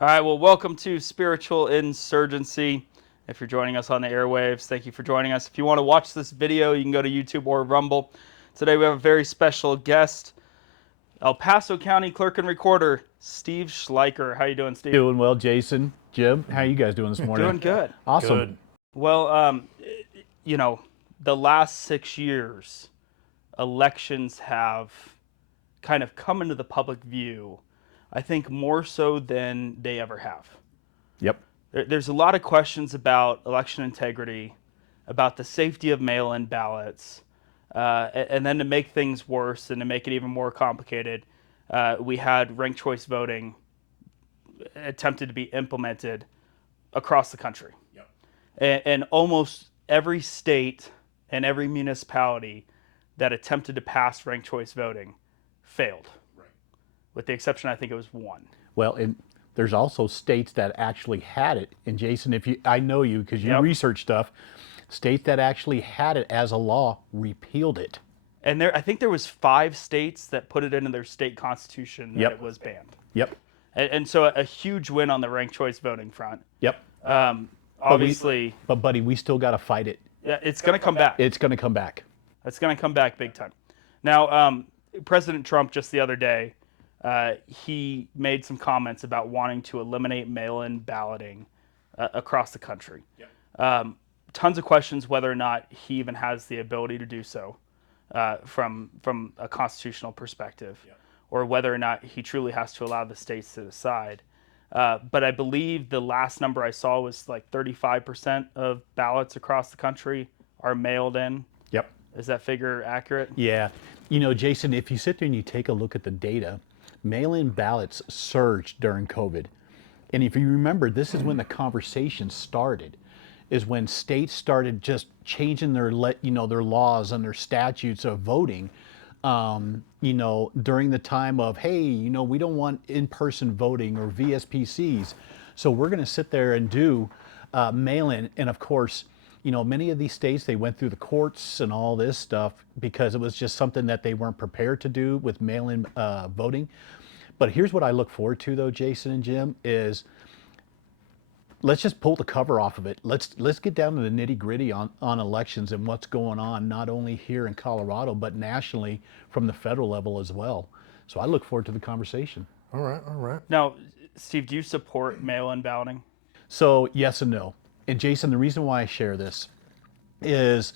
All right, well, welcome to Spiritual Insurgency. If you're joining us on the airwaves, thank you for joining us. If you want to watch this video, you can go to YouTube or Rumble. Today we have a very special guest, El Paso County Clerk and Recorder, Steve Schleiker. How you doing, Steve? Doing well, Jason. Jim, how are you guys doing this morning? Doing good. Awesome. Good. Well, the last 6 years, elections have kind of come into the public view, I think more so than they ever have. Yep. There's a lot of questions about election integrity, about the safety of mail-in ballots, and then to make things worse and to make it even more complicated, we had ranked choice voting attempted to be implemented across the country. Yep. And almost every state and every municipality that attempted to pass ranked choice voting failed, Right. with the exception, I think it was one. Well, and there's also states that actually had it. And Jason, I know you because you Yep. research stuff. States that actually had it as a law repealed it. And I think there was 5 states that put it into their state constitution that Yep. it was banned. Yep. And so a huge win on the ranked choice voting front. Yep. Obviously, But buddy, we still got to fight it. yeah, it's going to come back. It's going to come back. It's going to come back big time. Now, President Trump just the other day, he made some comments about wanting to eliminate mail-in balloting across the country. Yep. Tons of questions whether or not he even has the ability to do so from a constitutional perspective, Yep. or whether or not he truly has to allow the states to decide. But I believe the last number I saw was like 35% of ballots across the country are mailed in. Yep. Is that figure accurate? Yeah. You know, Jason, if you sit there and you take a look at the data, mail-in ballots surged during COVID. And if you remember, this is when the conversation started, is when states started just changing their laws and their statutes of voting, during the time of, hey, we don't want in-person voting or VSPCs. So we're going to sit there and do mail-in. And of course, many of these states, they went through the courts and all this stuff because it was just something that they weren't prepared to do with mail-in voting. But here's what I look forward to, though, Jason and Jim, is let's just pull the cover off of it. Let's get down to the nitty-gritty on elections and what's going on, not only here in Colorado, but nationally from the federal level as well. So I look forward to the conversation. All right. All right. Now, Steve, do you support mail-in balloting? So yes and no. And Jason, the reason why I share this is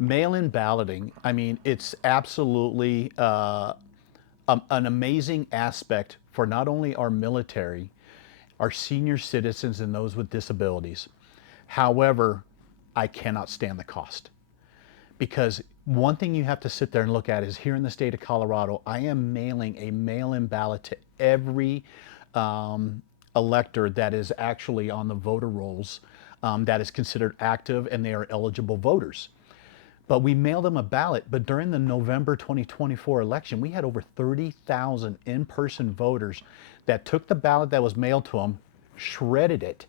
mail-in balloting. I mean, it's absolutely an amazing aspect for not only our military, our senior citizens, and those with disabilities. However, I cannot stand the cost. Because one thing you have to sit there and look at is here in the state of Colorado, I am mailing a mail-in ballot to every elector that is actually on the voter rolls, that is considered active and they are eligible voters. But we mailed them a ballot, but during the November 2024 election, we had over 30,000 in-person voters that took the ballot that was mailed to them, shredded it,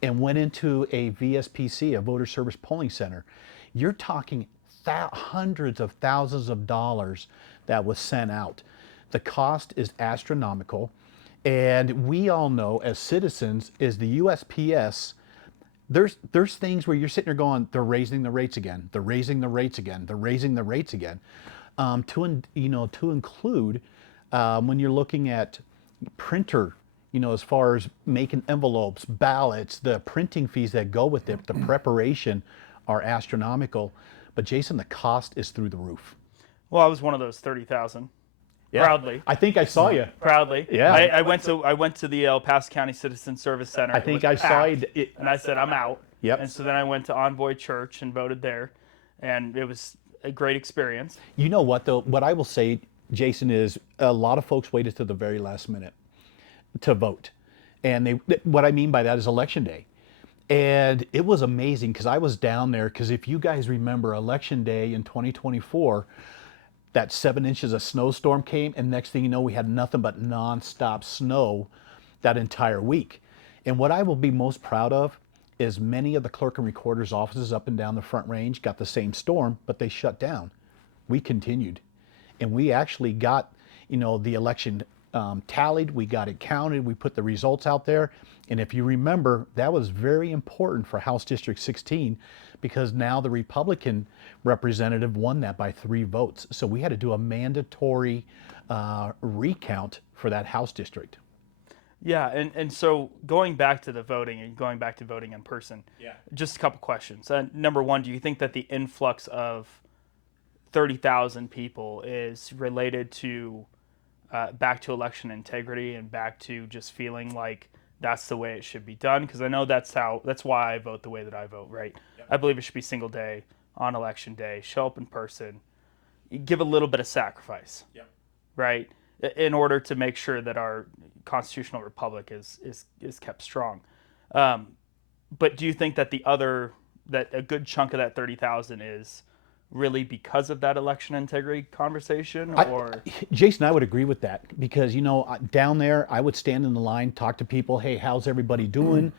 and went into a VSPC, a voter service polling center. You're talking hundreds of thousands of dollars that was sent out. The cost is astronomical. And we all know as citizens is the USPS, there's things where you're sitting there going, they're raising the rates again, they're raising the rates again, they're raising the rates again. To include when you're looking at printer, as far as making envelopes, ballots, the printing fees that go with it, the preparation are astronomical. But Jason, the cost is through the roof. Well, I was one of those 30,000. Yeah. Proudly. I think I saw you. Proudly. Yeah. I went to the El Paso County Citizen Service Center. I It think was I saw packed, it. and I said, I'm out. Yep. And so then I went to Envoy Church and voted there. And it was a great experience. You know what, though? What I will say, Jason, is a lot of folks waited to the very last minute to vote. And what I mean by that is election day. And it was amazing because I was down there because if you guys remember election day in 2024, that 7 inches of snowstorm came, and next thing you know, we had nothing but nonstop snow that entire week. And what I will be most proud of is many of the clerk and recorder's offices up and down the Front Range got the same storm, but they shut down. We continued, and we actually got, the election tallied, we got it counted, we put the results out there. And if you remember, that was very important for House District 16 because now the Republican representative won that by 3 votes. So we had to do a mandatory recount for that House district. Yeah, and so going back to the voting and going back to voting in person, just a couple questions. Number one, do you think that the influx of 30,000 people is related to back to election integrity and back to just feeling like that's the way it should be done? Because I know that's why I vote the way that I vote, right? I believe it should be single day on election day, show up in person, give a little bit of sacrifice, right, in order to make sure that our constitutional republic is kept strong. But do you think that that a good chunk of that 30,000 is really because of that election integrity conversation, or Jason, I would agree with that because down there I would stand in the line, talk to people, hey, how's everybody doing?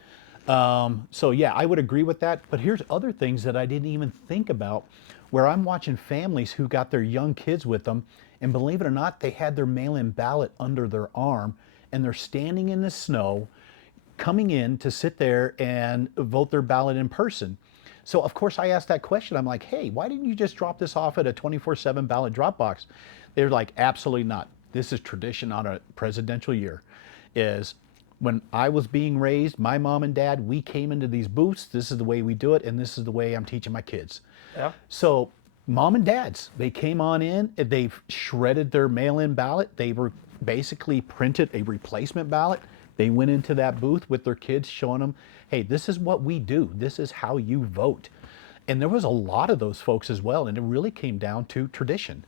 So yeah, I would agree with that. But here's other things that I didn't even think about, where I'm watching families who got their young kids with them, and believe it or not, they had their mail-in ballot under their arm, and they're standing in the snow, coming in to sit there and vote their ballot in person. So of course I asked that question. I'm like, hey, why didn't you just drop this off at a 24/7 ballot drop box? They're like, absolutely not. This is tradition on a presidential year. Is when I was being raised, my mom and dad, we came into these booths. This is the way we do it, and this is the way I'm teaching my kids. yeah? So mom and dads, they came on in, they've shredded their mail-in ballot. They were basically printed a replacement ballot. They went into that booth with their kids, showing them, hey, this is what we do. This is how you vote. And there was a lot of those folks as well, and it really came down to tradition.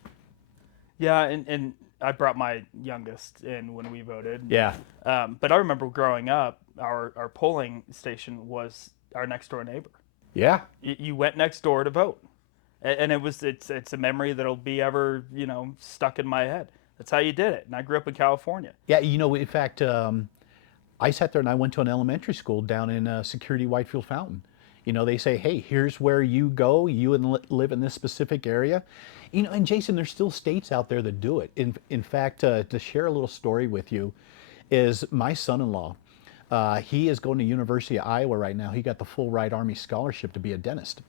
Yeah, and I brought my youngest in when we voted. Yeah. But I remember growing up, our polling station was our next door neighbor. Yeah. You went next door to vote, and it's a memory that'll be ever stuck in my head. That's how you did it. And I grew up in California. Yeah, in fact, I sat there and I went to an elementary school down in Security Whitefield Fountain. They say, hey, here's where you go. You live in this specific area. And Jason, there's still states out there that do it. In fact, to share a little story with you, is my son-in-law. He is going to University of Iowa right now. He got the full ride Army scholarship to be a dentist.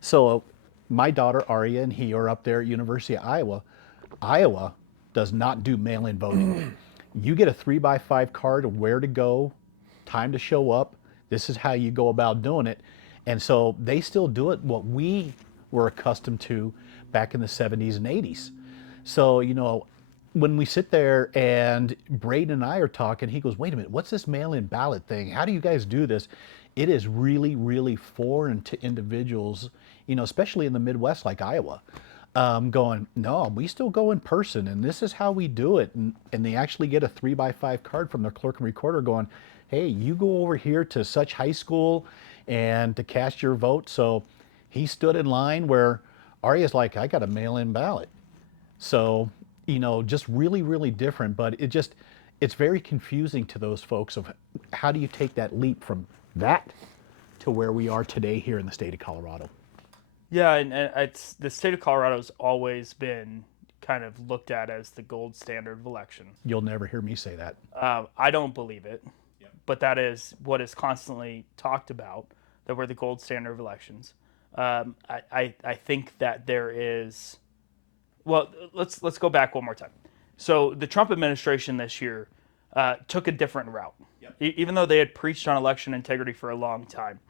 So my daughter Aria and he are up there at University of Iowa. Iowa does not do mail-in voting. You get a 3x5 card of where to go, time to show up. This is how you go about doing it. And so they still do it what we were accustomed to back in the 70s and 80s. So, when we sit there and Braden and I are talking, he goes, wait a minute, what's this mail-in ballot thing? How do you guys do this? It is really, really foreign to individuals, especially in the Midwest like Iowa. Going, no, we still go in person, and this is how we do it. And they actually get a 3x5 card from their clerk and recorder going, hey, you go over here to such high school and to cast your vote. So he stood in line where Arya's like, I got a mail-in ballot. So, just really, really different. But it's very confusing to those folks of how do you take that leap from that to where we are today here in the state of Colorado. Yeah, and it's the state of Colorado's always been kind of looked at as the gold standard of election. You'll never hear me say that. I don't believe it, but that is what is constantly talked about, that we're the gold standard of elections. I think that there is, well, let's go back one more time. So the Trump administration this year took a different route. Even though they had preached on election integrity for a long time,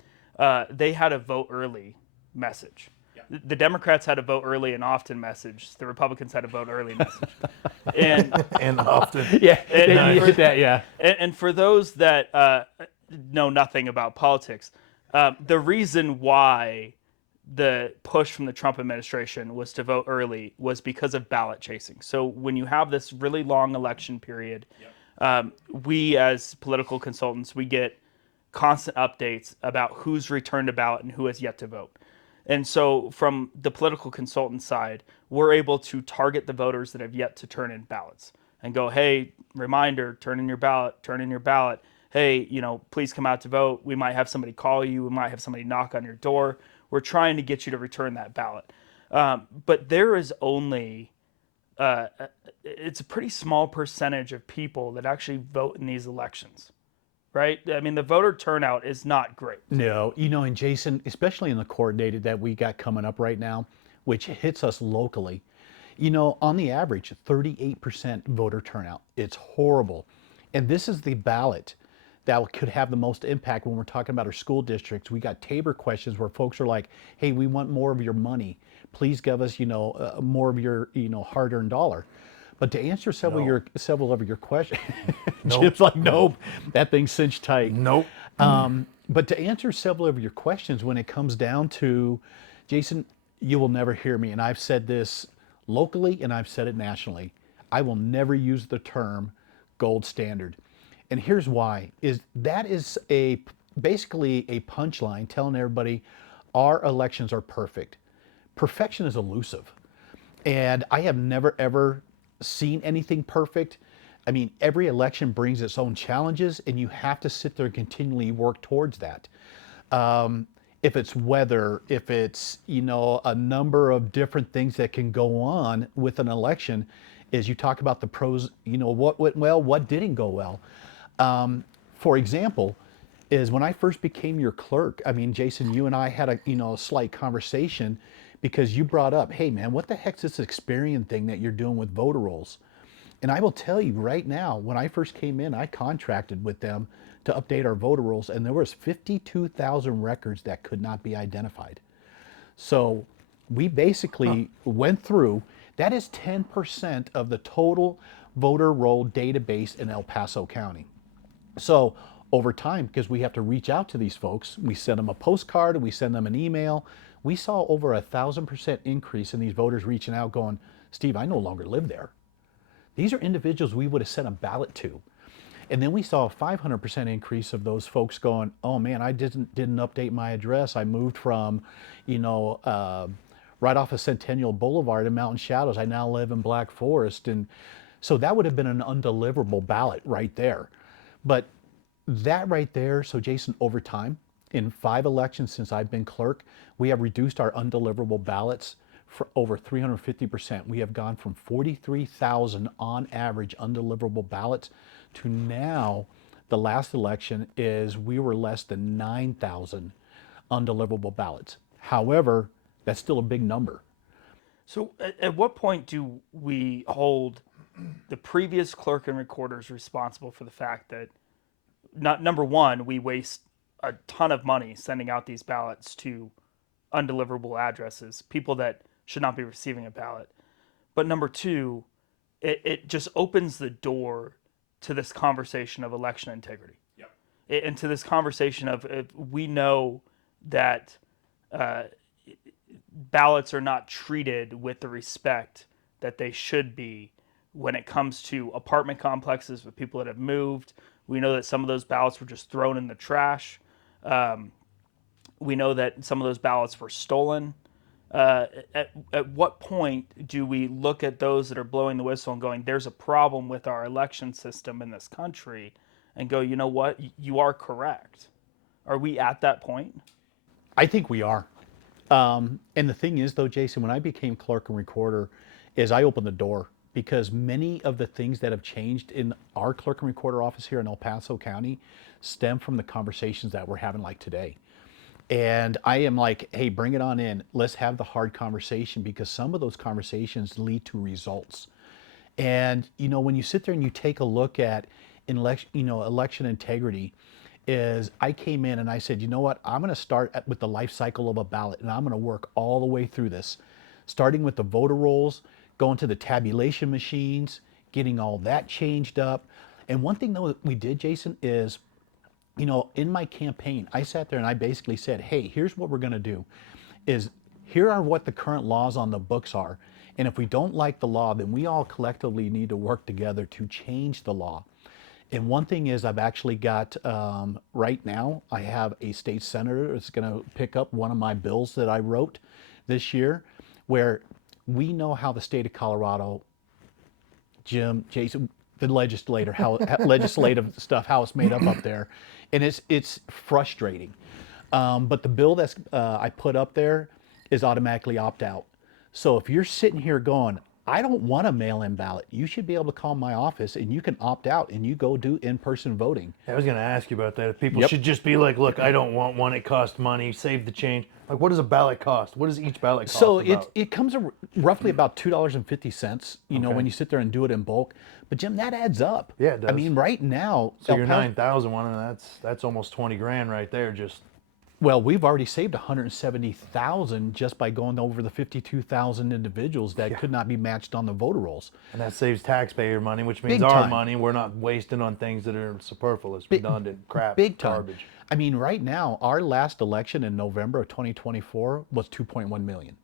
they had a vote early message. The Democrats had a vote early and often message. The Republicans had a vote early message. And often. Yeah, And- you hit that, yeah. And for those that know nothing about politics, the reason why the push from the Trump administration was to vote early was because of ballot chasing. So when you have this really long election period, we as political consultants, we get constant updates about who's returned a ballot and who has yet to vote. And so from the political consultant side, we're able to target the voters that have yet to turn in ballots and go, hey, reminder, turn in your ballot, turn in your ballot. Hey, please come out to vote. We might have somebody call you. We might have somebody knock on your door. We're trying to get you to return that ballot. But there is only it's a pretty small percentage of people that actually vote in these elections, right? I mean, the voter turnout is not great. No, and Jason, especially in the court data that we got coming up right now, which hits us locally, on the average, 38% voter turnout. It's horrible. And this is the ballot that could have the most impact when we're talking about our school districts. We got Tabor questions where folks are like, hey, we want more of your money. Please give us, more of your, hard-earned dollar. But to answer several of your questions, Nope. Jim's like, nope, that thing's cinched tight. Nope. But to answer several of your questions, when it comes down to, Jason, you will never hear me, and I've said this locally and I've said it nationally. I will never use the term gold standard, and here's why: is that is basically a punchline telling everybody our elections are perfect. Perfection is elusive. And I have never ever seen anything perfect. I mean, every election brings its own challenges, and you have to sit there and continually work towards that. If it's weather, if it's, a number of different things that can go on with an election, is you talk about the pros, what went well, what didn't go well. For example, is when I first became your clerk. I mean, Jason, you and I had a slight conversation because you brought up, hey man, what the heck's this Experian thing that you're doing with voter rolls? And I will tell you right now, when I first came in, I contracted with them to update our voter rolls, and there was 52,000 records that could not be identified. So we basically went through, that is 10% of the total voter roll database in El Paso County. So over time, because we have to reach out to these folks, we send them a postcard, we send them an email. We saw over 1,000% increase in these voters reaching out going, Steve, I no longer live there. These are individuals we would have sent a ballot to. And then we saw a 500% increase of those folks going, oh man, I didn't update my address. I moved from, right off of Centennial Boulevard in Mountain Shadows. I now live in Black Forest. And so that would have been an undeliverable ballot right there. But that right there, so Jason, over time, in 5 elections since I've been clerk, we have reduced our undeliverable ballots for over 350%. We have gone from 43,000 on average undeliverable ballots to now, the last election is we were less than 9,000 undeliverable ballots. However, that's still a big number. So, at what point do we hold the previous clerk and recorders responsible for the fact that, number one, we waste a ton of money sending out these ballots to undeliverable addresses, people that should not be receiving a ballot. But number two, it just opens the door to this conversation of election integrity. Yep. And to this conversation of we know that ballots are not treated with the respect that they should be when it comes to apartment complexes with people that have moved. We know that some of those ballots were just thrown in the trash. We know that some of those ballots were stolen. At what point do we look at those that are blowing the whistle and going, there's a problem with our election system in this country, and go, you know what, you are correct? Are we at that point? I think we are. And the thing is, though, Jason, when I became clerk and recorder, is I opened the door because many of the things that have changed in our clerk and recorder office here in El Paso County stem from the conversations that we're having like today. And I am like, hey, bring it on in. Let's have the hard conversation because some of those conversations lead to results. And, when you sit there and you take a look at election integrity, is I came in and I said, you know what, I'm going to start with the life cycle of a ballot and I'm going to work all the way through this, starting with the voter rolls, going to the tabulation machines, getting all that changed up. And one thing that we did, Jason, is in my campaign, I sat there and I basically said, hey, here's what we're going to do is here are what the current laws on the books are. And if we don't like the law, then we all collectively need to work together to change the law. And one thing is I've actually got, right now, I have a state senator that's going to pick up one of my bills that I wrote this year, where we know how the state of Colorado, Jim, Jason, the legislative stuff, how it's made up there, and it's frustrating. But the bill that's I put up there is automatically opt out. So if you're sitting here going, I don't want a mail-in ballot. You should be able to call my office and you can opt out and you go do in-person voting. I was going to ask you about that. If people Yep. should just be like, look, I don't want one. It costs money. Save the change. Like, what does a ballot cost? What does each ballot cost? So about? it comes roughly about $2.50, Okay. when you sit there and do it in bulk. But Jim, that adds up. Yeah, it does. I mean, right now, So El your Paso- 9,000 one, and that's almost 20 grand right there. Just well, we've already saved 170,000 just by going over the 52,000 individuals that could not be matched on the voter rolls. and that saves taxpayer money, which means Big our time. money. We're not wasting on things that are superfluous, redundant, crap, Big time. garbage. I mean, right now, our last election in November of 2024 was 2.1 million.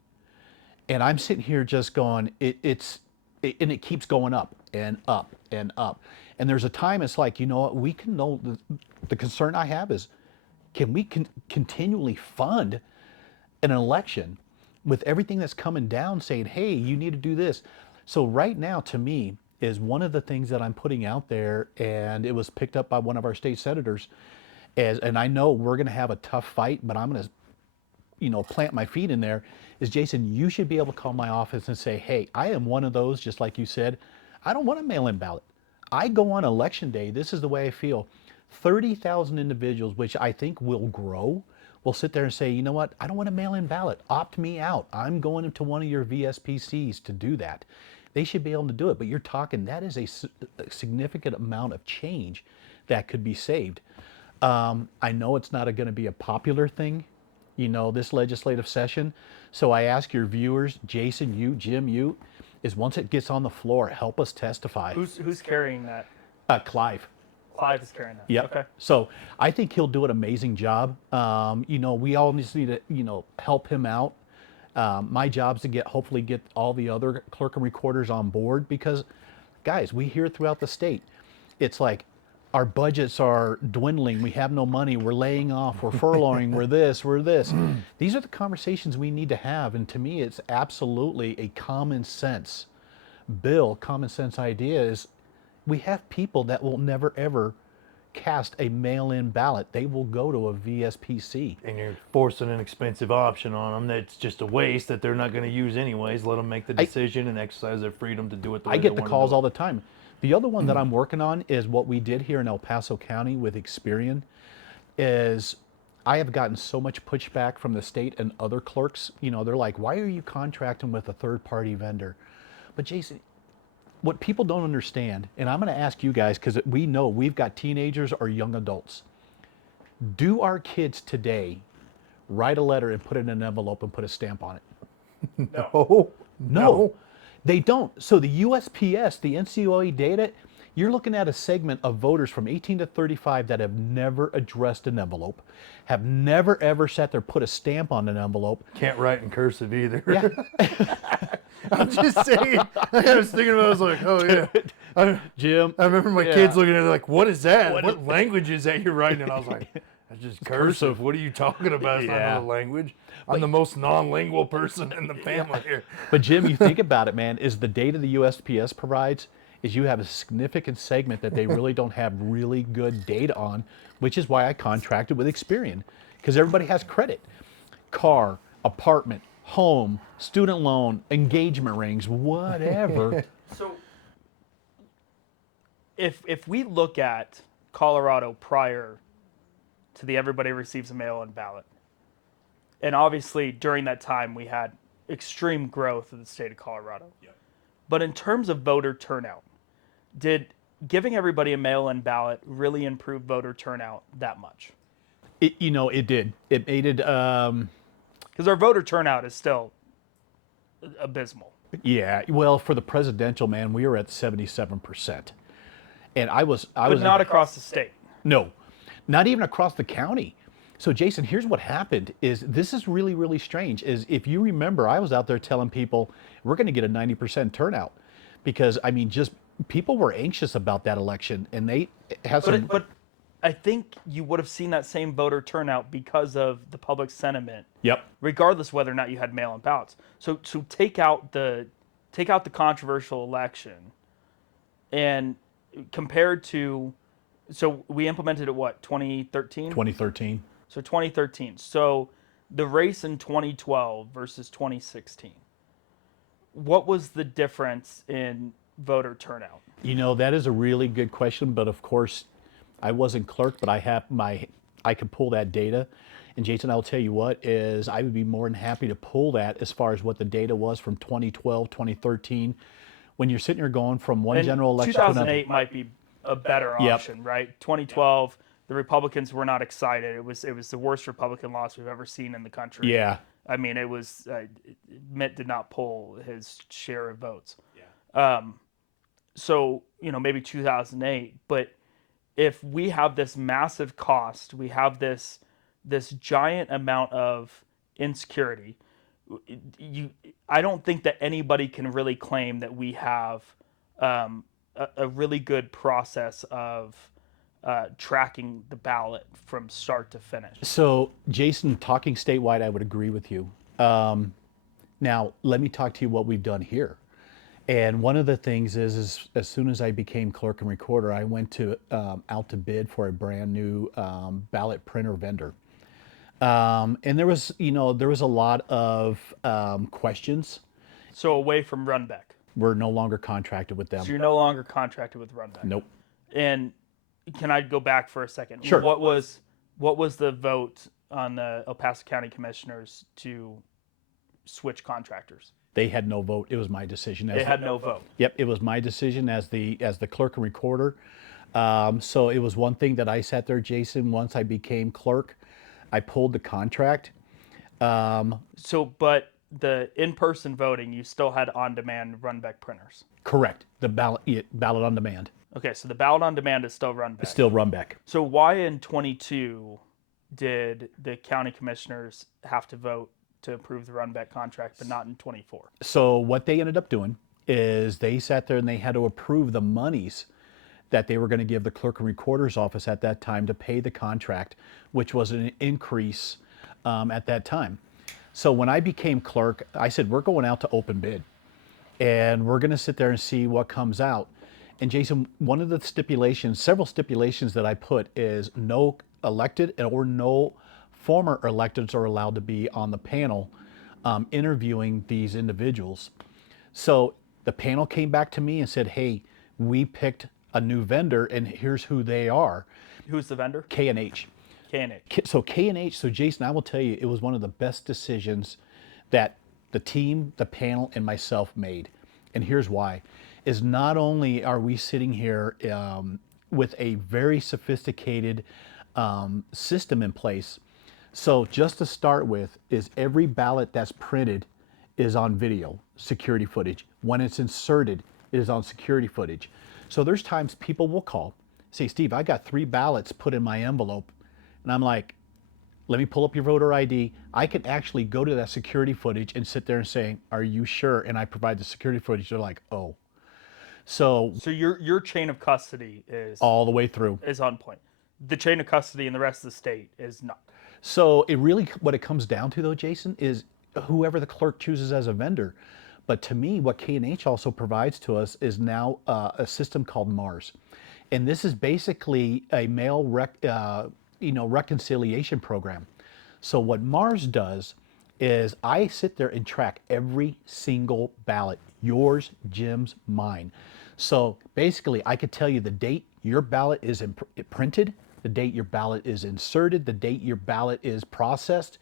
And I'm sitting here just going, and it keeps going up and up and up. And there's a time it's like, you know what, we can know, the concern I have is, can we continually fund an election with everything that's coming down saying, hey, you need to do this? So right now, to me, is one of the things that I'm putting out there, and it was picked up by one of our state senators, and I know we're going to have a tough fight, but I'm going to plant my feet in there, is Jason, you should be able to call my office and say, hey, I am one of those, just like you said, I don't want a mail-in ballot. I go on election day, this is the way I feel. 30,000 individuals, which I think will grow, will sit there and say, you know what, I don't want a mail-in ballot. Opt me out. I'm going into one of your VSPCs to do that. They should be able to do it, but you're talking, that is a significant amount of change that could be saved. I know it's not going to be a popular thing, this legislative session. So I ask your viewers, Jason, you, Jim, you, is once it gets on the floor, help us testify. Who's carrying that? Clive. Clive is carrying that. Yep. Okay. So I think he'll do an amazing job. We all just need to, help him out. My job's to hopefully get all the other clerk and recorders on board because, guys, we hear throughout the state, it's like our budgets are dwindling. We have no money. We're laying off. We're furloughing. We're this. We're this. These are the conversations we need to have. And to me, it's absolutely a common sense bill, common sense idea is we have people that will never ever cast a mail-in ballot. They will go to a VSPC. And you're forcing an expensive option on them that's just a waste that they're not going to use anyways. Let them make the decision and exercise their freedom to do it the way I get the they calls want all the time. The other one that I'm working on is what we did here in El Paso County with Experian is I have gotten so much pushback from the state and other clerks. They're like, why are you contracting with a third-party vendor? But Jason, what people don't understand, and I'm going to ask you guys because we know we've got teenagers or young adults. Do our kids today write a letter and put it in an envelope and put a stamp on it? to. No, they don't. So the USPS, the NCOA data, you're looking at a segment of voters from 18 to 35 that have never addressed an envelope, have never ever sat there, put a stamp on an envelope. Can't write in cursive either. Yeah. I'm just saying. I was thinking about it, I was like, oh yeah. Jim. I remember my kids looking at it like, what is that? What language is that you're writing? And I was like, that's just cursive. What are you talking about? It's not Yeah. another language. I'm the most non-lingual person in the family here. But Jim, you think about it, man, is the data the USPS provides is you have a significant segment that they really don't have really good data on, which is why I contracted with Experian, because everybody has credit. Car, apartment, home, student loan, engagement rings, whatever. So if we look at Colorado prior to the everybody receives a mail-in ballot, and obviously during that time we had extreme growth in the state of Colorado. Yep. But in terms of voter turnout, did giving everybody a mail-in ballot really improve voter turnout that much? It did. It made it. Because our voter turnout is still abysmal. Yeah. Well, for the presidential, man, we were at 77%, and I was not across the state. No, not even across the county. So Jason, here's what happened is this is really, really strange is if you remember, I was out there telling people we're going to get a 90% turnout because just people were anxious about that election and they had But I think you would have seen that same voter turnout because of the public sentiment. Yep. Regardless whether or not you had mail-in ballots. So take out the controversial election and compared to, so we implemented it what, 2013? 2013. So 2013. So the race in 2012 versus 2016. what was the difference in voter turnout? That is a really good question, but of course, I wasn't clerk, but I could pull that data. And Jason, I'll tell you what is I would be more than happy to pull that as far as what the data was from 2012, 2013. When you're sitting here going from one And general election to another. 2008 might be a better Yep. option, right? 2012, the Republicans were not excited. It was the worst Republican loss we've ever seen in the country. Yeah. I mean, it was Mitt did not pull his share of votes. So maybe 2008, but if we have this massive cost, we have this giant amount of insecurity. I don't think that anybody can really claim that we have a really good process of tracking the ballot from start to finish. So, Jason, talking statewide, I would agree with you. Now, let me talk to you what we've done here. And one of the things is as soon as I became clerk and recorder, I went to out to bid for a brand new ballot printer vendor. And there was a lot of questions. So away from Runbeck. We're no longer contracted with them. So you're no longer contracted with Runbeck. Nope. And can I go back for a second? Sure. What was the vote on the El Paso County Commissioners to switch contractors? They had no vote. It was my decision. They had no vote. Yep, it was my decision as the clerk and recorder. So it was one thing that I sat there, Jason. Once I became clerk, I pulled the contract. But the in-person voting, you still had on-demand Runbeck printers. Correct. The ballot on demand. Okay, so the ballot on demand is still Runbeck. It's still Runbeck. So why in 22 did the county commissioners have to vote to approve the Runbeck contract, but not in 24? So what they ended up doing is they sat there and they had to approve the monies that they were going to give the clerk and recorder's office at that time to pay the contract, which was an increase at that time. So when I became clerk, I said, we're going out to open bid and we're going to sit there and see what comes out. And Jason, one of the stipulations, several stipulations that I put is no elected or no former electeds are allowed to be on the panel interviewing these individuals. So the panel came back to me and said, hey, we picked a new vendor and here's who they are. Who's the vendor? K&H. K&H. So K&H, so Jason, I will tell you, it was one of the best decisions that the team, the panel, and myself made. And here's why. Is not only are we sitting here with a very sophisticated system in place. So just to start with is every ballot that's printed is on video, security footage. When it's inserted, it is on security footage. So there's times people will call, say, Steve, I got 3 ballots put in my envelope. And I'm like, let me pull up your voter ID. I can actually go to that security footage and sit there and say, are you sure? And I provide the security footage. They're like, oh. So your chain of custody is all the way through is on point. The chain of custody in the rest of the state is not. So it really, what it comes down to though, Jason, is whoever the clerk chooses as a vendor. But to me, what K&H also provides to us is now a system called MARS. And this is basically a mail reconciliation program. So what MARS does is I sit there and track every single ballot, yours, Jim's, mine. So basically I could tell you the date your ballot is printed, the date your ballot is inserted, the date your ballot is processed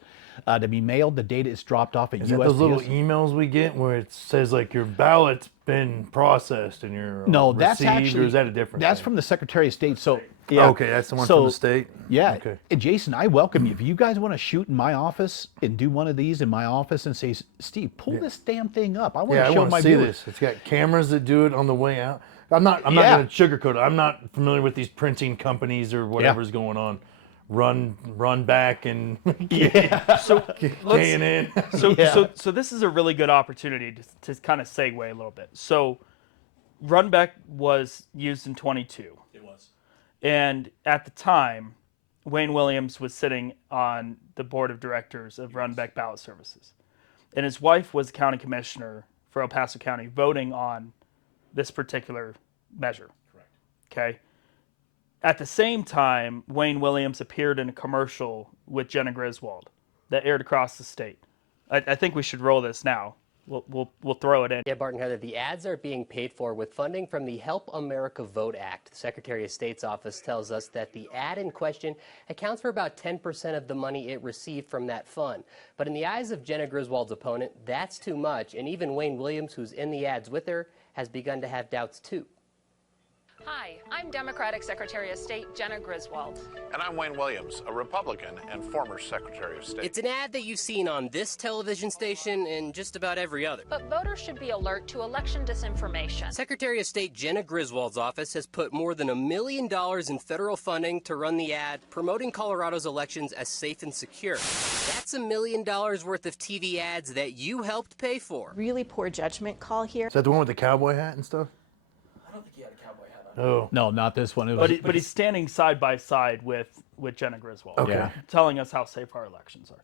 to be mailed, the date it's dropped off at USPS. Is that those little emails we get where it says like your ballot's been processed and you're no, received, that's actually, or is that a different that's thing? from the Secretary of State. So yeah. Okay, that's the one from the state? Yeah. Okay. And Jason, I welcome you. If you guys want to shoot in my office and do one of these in my office and say, Steve, pull this damn thing up. I want to show my see viewers. this. It's got cameras that do it on the way out. I'm not going to sugarcoat it. I'm not familiar with these printing companies or whatever's going on. Run back and So K&N. So this is a really good opportunity to kind of segue a little bit. So Runbeck was used in 22. It was. And at the time, Wayne Williams was sitting on the board of directors of Runbeck Ballot Services. And his wife was county commissioner for El Paso County voting on this particular measure. Correct. Okay. At the same time, Wayne Williams appeared in a commercial with Jenna Griswold that aired across the state. I think we should roll this now. we'll throw it in. Yeah, Barton Heather, the ads are being paid for with funding from the Help America Vote Act. The Secretary of State's office tells us that the ad in question accounts for about 10% of the money it received from that fund. But in the eyes of Jenna Griswold's opponent, that's too much, and even Wayne Williams, who's in the ads with her, has begun to have doubts too. Hi, I'm Democratic Secretary of State Jenna Griswold. And I'm Wayne Williams, a Republican and former Secretary of State. It's an ad that you've seen on this television station and just about every other. But voters should be alert to election disinformation. Secretary of State Jenna Griswold's office has put more than $1 million in federal funding to run the ad promoting Colorado's elections as safe and secure. That's $1 million worth of TV ads that you helped pay for. Really poor judgment call here. Is that the one with the cowboy hat and stuff? I don't think he had a cowboy hat on. Oh. No, not this one. It was, But he's standing side by side with Jenna Griswold, Okay. telling us how safe our elections are.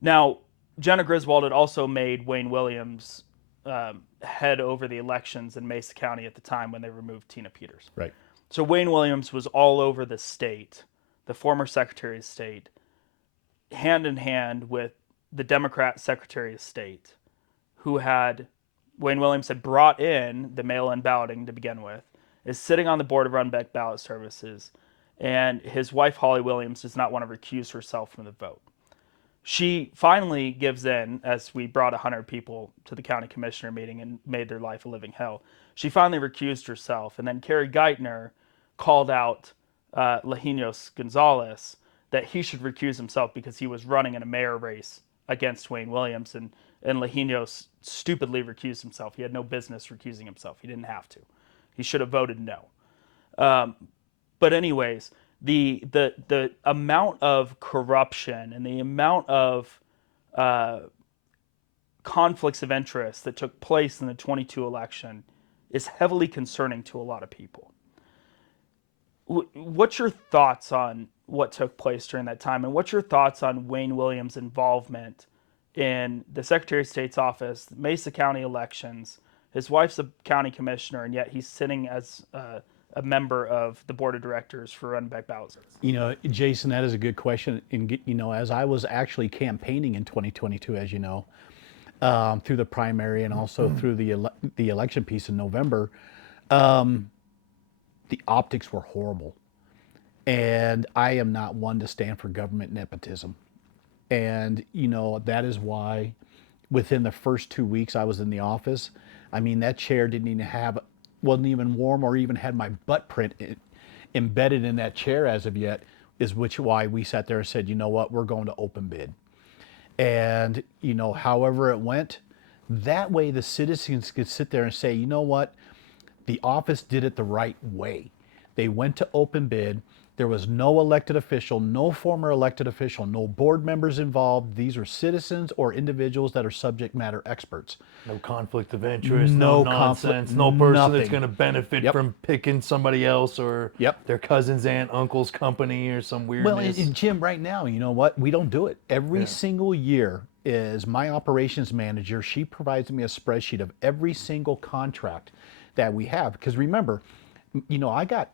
Now, Jenna Griswold had also made Wayne Williams head over the elections in Mesa County at the time when they removed Tina Peters. right. So Wayne Williams was all over the state, the former Secretary of State, hand in hand with the Democrat Secretary of State, who had, Wayne Williams had brought in the mail-in balloting to begin with, is sitting on the board of Runbeck Ballot Services, and his wife, Holly Williams, does not want to recuse herself from the vote. She finally gives in, as we brought 100 people to the county commissioner meeting and made their life a living hell. She finally recused herself, and then Kerry Geithner called out Lejinos Gonzalez that he should recuse himself because he was running in a mayor race against Wayne Williams, and Lejinos stupidly recused himself. He had no business recusing himself. He didn't have to. He should have voted no. But anyways, the amount of corruption and the amount of conflicts of interest that took place in the 22 election is heavily concerning to a lot of people. What's your thoughts on what took place during that time, and what's your thoughts on Wayne Williams' involvement in the Secretary of State's office, Mesa County elections? His wife's a county commissioner, and yet he's sitting as a member of the board of directors for Runbeck Ballot Services. You know, Jason, that is a good question. And you know, as I was actually campaigning in 2022, as you know, through the primary and also through the election piece in November, the optics were horrible. And I am not one to stand for government nepotism. And you know, that is why within the first 2 weeks I was in the office, I mean, that chair wasn't even warm or even had my butt print embedded in that chair as of yet, is why we sat there and said, you know what, we're going to open bid. And, you know, however it went, that way the citizens could sit there and say, you know what, the office did it the right way. They went to open bid. There was no elected official, no former elected official, no board members involved. These are citizens or individuals that are subject matter experts. No conflict of interest, No no nonsense, conflict, no person nothing. that's going to benefit from picking somebody else or their cousin's aunt, uncle's company or some weirdness. Well, and Jim, right now, you know what? We don't do it. Every single year is my operations manager. She provides me a spreadsheet of every single contract that we have. Because remember, you know, I got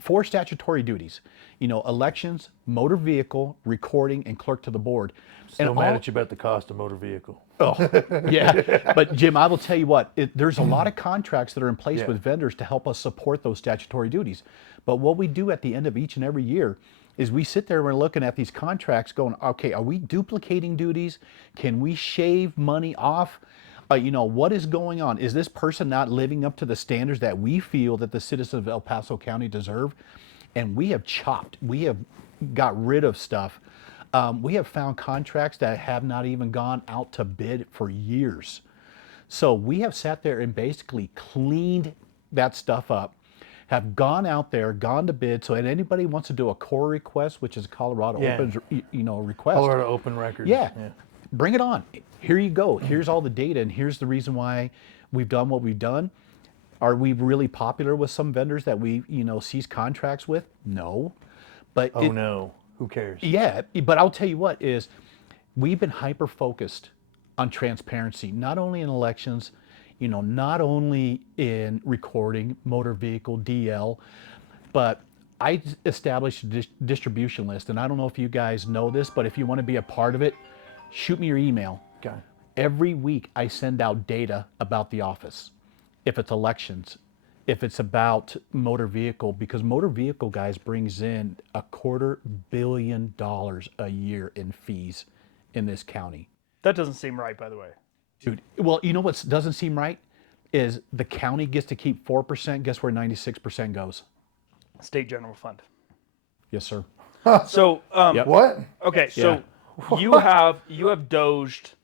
4 statutory duties, you know, elections, motor vehicle, recording, and clerk to the board. Still mad at you about the cost of motor vehicle. Oh, yeah. But Jim, I will tell you what, there's a lot of contracts that are in place with vendors to help us support those statutory duties. But what we do at the end of each and every year is we sit there and we're looking at these contracts going, okay, are we duplicating duties? Can we shave money off? You know, what is going on? Is this person not living up to the standards that we feel that the citizens of El Paso County deserve? And we have got rid of stuff. We have found contracts that have not even gone out to bid for years. So we have sat there and basically cleaned that stuff up, have gone out there, gone to bid. So if anybody wants to do a core request, which is a Colorado open, you know, request. Colorado open records. Yeah. Bring it on. Here you go. Here's all the data, and here's the reason why we've done what we've done. Are we really popular with some vendors that we, you know, cease contracts with? No. But no. Who cares? Yeah, but I'll tell you what is, we've been hyper focused on transparency, not only in elections, you know, not only in recording, motor vehicle, DL, but I established a distribution list, and I don't know if you guys know this, but if you want to be a part of it, shoot me your email. Okay. Every week I send out data about the office. If it's elections, if it's about motor vehicle, because motor vehicle guys brings in $250 million a year in fees in this county. That doesn't seem right, by the way. Dude, well, you know what doesn't seem right is the county gets to keep 4%. Guess where 96% goes? State general fund. Yes, sir. So, Yep. What? okay, so you have doged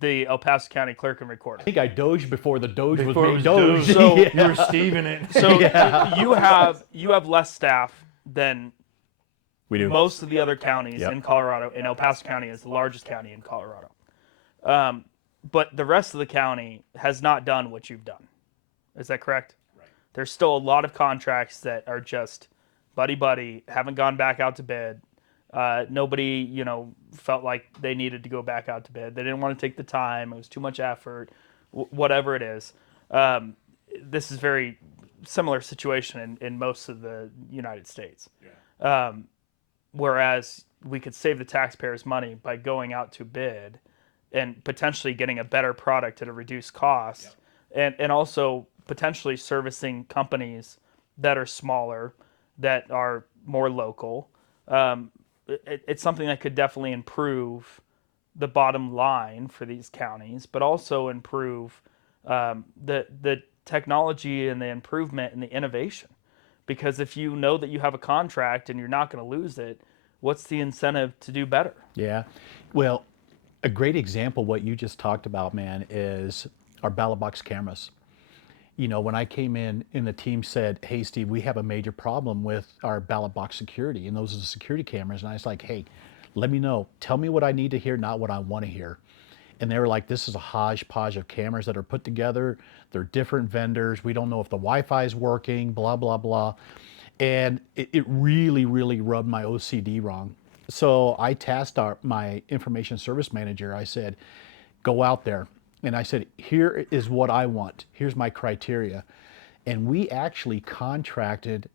the El Paso County clerk and recorder. I think I doged before the doge Before it was was made doge. Doge. So- You were Steven it. So you have less staff than We do. most of the other counties Yep. in Colorado, and El Paso County is the largest county in Colorado. But the rest of the county has not done what you've done. Is that correct? Right. There's still a lot of contracts that are just buddy, haven't gone back out to bid. Nobody, felt like they needed to go back out to bid. They didn't want to take the time. It was too much effort, whatever it is. This is very similar situation in most of the United States. Yeah. Whereas we could save the taxpayers money by going out to bid and potentially getting a better product at a reduced cost, and also potentially servicing companies that are smaller, that are more local. It's something that could definitely improve the bottom line for these counties, but also improve the technology and the improvement and the innovation. Because if you know that you have a contract and you're not going to lose it, what's the incentive to do better? Yeah. Well, a great example, what you just talked about, man, is our ballot box cameras. When I came in and the team said, hey, Steve, we have a major problem with our ballot box security, and those are the security cameras. And I was like, hey, let me know. Tell me what I need to hear, not what I want to hear. And they were like, this is a hodgepodge of cameras that are put together. They're different vendors. We don't know if the Wi-Fi is working, blah, blah, blah. And it really, really rubbed my OCD wrong. So I tasked my information service manager. I said, go out there. And I said, here is what I want. Here's my criteria. And we actually contracted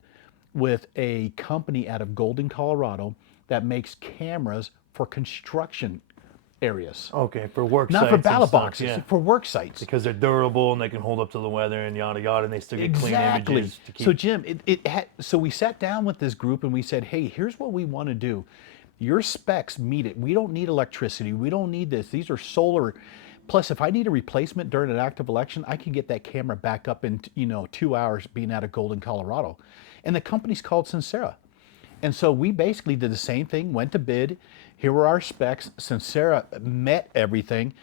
with a company out of Golden, Colorado that makes cameras for construction areas. Okay, for work Not sites for and ballot stuff, boxes, yeah. for work sites. Because they're durable and they can hold up to the weather and yada yada, and they still get clean images to keep. So Jim, so we sat down with this group and we said, hey, here's what we want to do. Your specs meet it. We don't need electricity. We don't need this. These are solar. Plus, if I need a replacement during an active election, I can get that camera back up in 2 hours being out of Golden, Colorado. And the company's called Sincera. And so we basically did the same thing, went to bid. Here were our specs. Sincera met everything.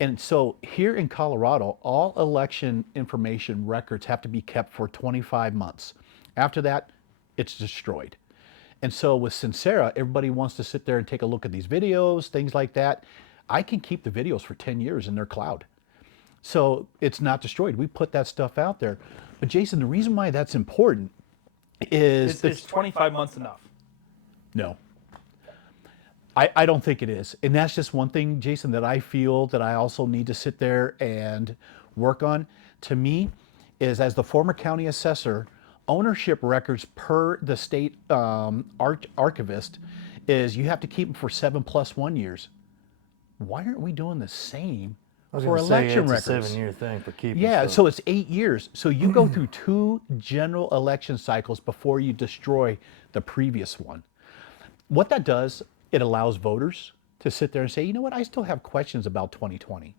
And so here in Colorado, all election information records have to be kept for 25 months. After that, it's destroyed. And so with Sincera, everybody wants to sit there and take a look at these videos, things like that. I can keep the videos for 10 years in their cloud. So it's not destroyed. We put that stuff out there. But Jason, the reason why that's important is... Is 25 months enough? No. I don't think it is. And that's just one thing, Jason, that I feel that I also need to sit there and work on. To me, is as the former county assessor, ownership records per the state archivist is you have to keep them for 7+1 years. Why aren't we doing the same for election records? It's a 7-year thing for keeping. Yeah, so it's 8 years. So you go through 2 general election cycles before you destroy the previous one. What that does, it allows voters to sit there and say, you know what, I still have questions about 2020.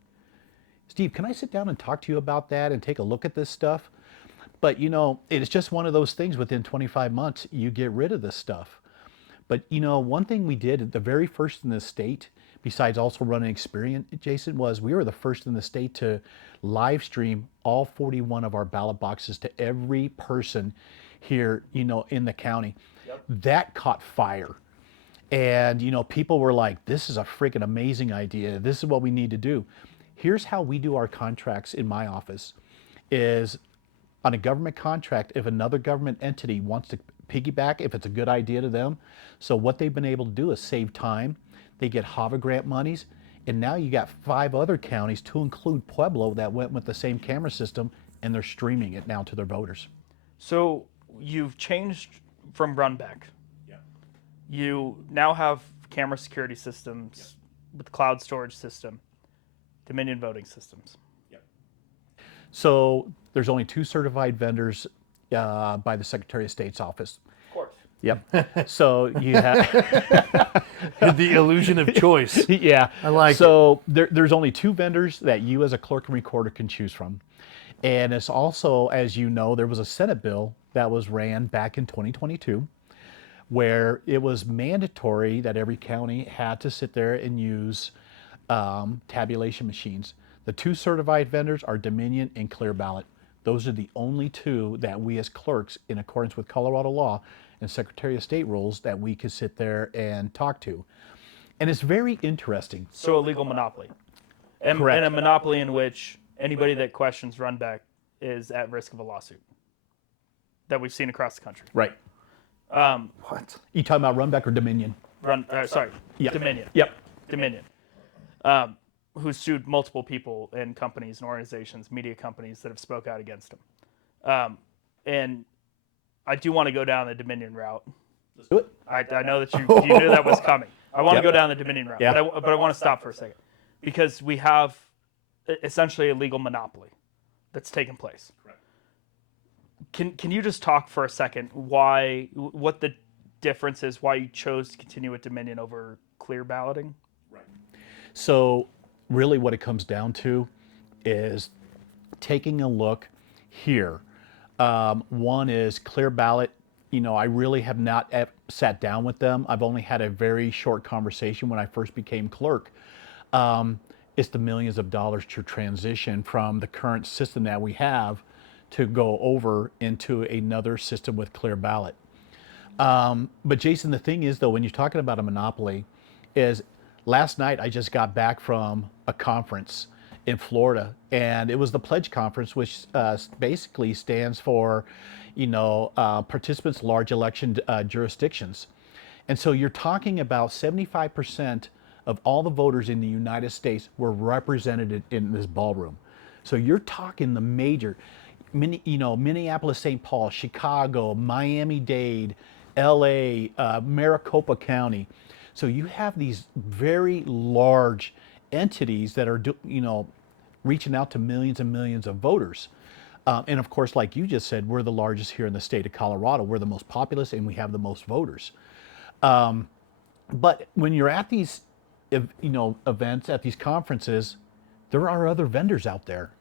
Steve, can I sit down and talk to you about that and take a look at this stuff? But it's just one of those things. Within 25 months, you get rid of this stuff. But one thing we did, the very first in the state, besides also running Experian, Jason, was we were the first in the state to live stream all 41 of our ballot boxes to every person here, in the county. Yep. That caught fire. And, people were like, this is a freaking amazing idea. This is what we need to do. Here's how we do our contracts in my office is on a government contract, if another government entity wants to piggyback, if it's a good idea to them. So what they've been able to do is save time. They get HAVA grant monies. And now you got 5 other counties, to include Pueblo, that went with the same camera system, and they're streaming it now to their voters. So you've changed from Runbeck. Yeah. You now have camera security systems with cloud storage system. Dominion voting systems. So there's only 2 certified vendors by the Secretary of State's office. Of course. Yep. So you have The illusion of choice. yeah. I like so there's only 2 vendors that you as a clerk and recorder can choose from. And it's also, as you know, there was a Senate bill that was ran back in 2022 where it was mandatory that every county had to sit there and use tabulation machines. The 2 certified vendors are Dominion and Clear Ballot. Those are the only 2 that we as clerks, in accordance with Colorado law and Secretary of State rules, that we could sit there and talk to. And it's very interesting. So a legal monopoly. And a monopoly in which anybody that questions Runbeck is at risk of a lawsuit that we've seen across the country. Right. What? You talking about Runbeck or Dominion? Dominion. Yep. Dominion. Who's sued multiple people and companies and organizations, media companies that have spoke out against him. And I do want to go down the Dominion route. Let's do it. I know that you knew that was coming. I want to go down the Dominion route, Yeah. but I want to stop for a second because we have essentially a legal monopoly that's taken place. Correct. Can you just talk for a second what the difference is, why you chose to continue with Dominion over clear balloting? So really what it comes down to is taking a look here. One is Clear Ballot. I really have not sat down with them. I've only had a very short conversation when I first became clerk. It's the millions of dollars to transition from the current system that we have to go over into another system with Clear Ballot. But Jason, the thing is though, when you're talking about a monopoly, is last night I just got back from a conference in Florida, and it was the Pledge Conference, which basically stands for, participants, large election jurisdictions. And so you're talking about 75% of all the voters in the United States were represented in this ballroom. So you're talking the major, Minneapolis, St. Paul, Chicago, Miami-Dade, LA, Maricopa County. So you have these very large entities that are, reaching out to millions and millions of voters. And of course, like you just said, we're the largest here in the state of Colorado. We're the most populous and we have the most voters. But when you're at these, events, at these conferences, there are other vendors out there.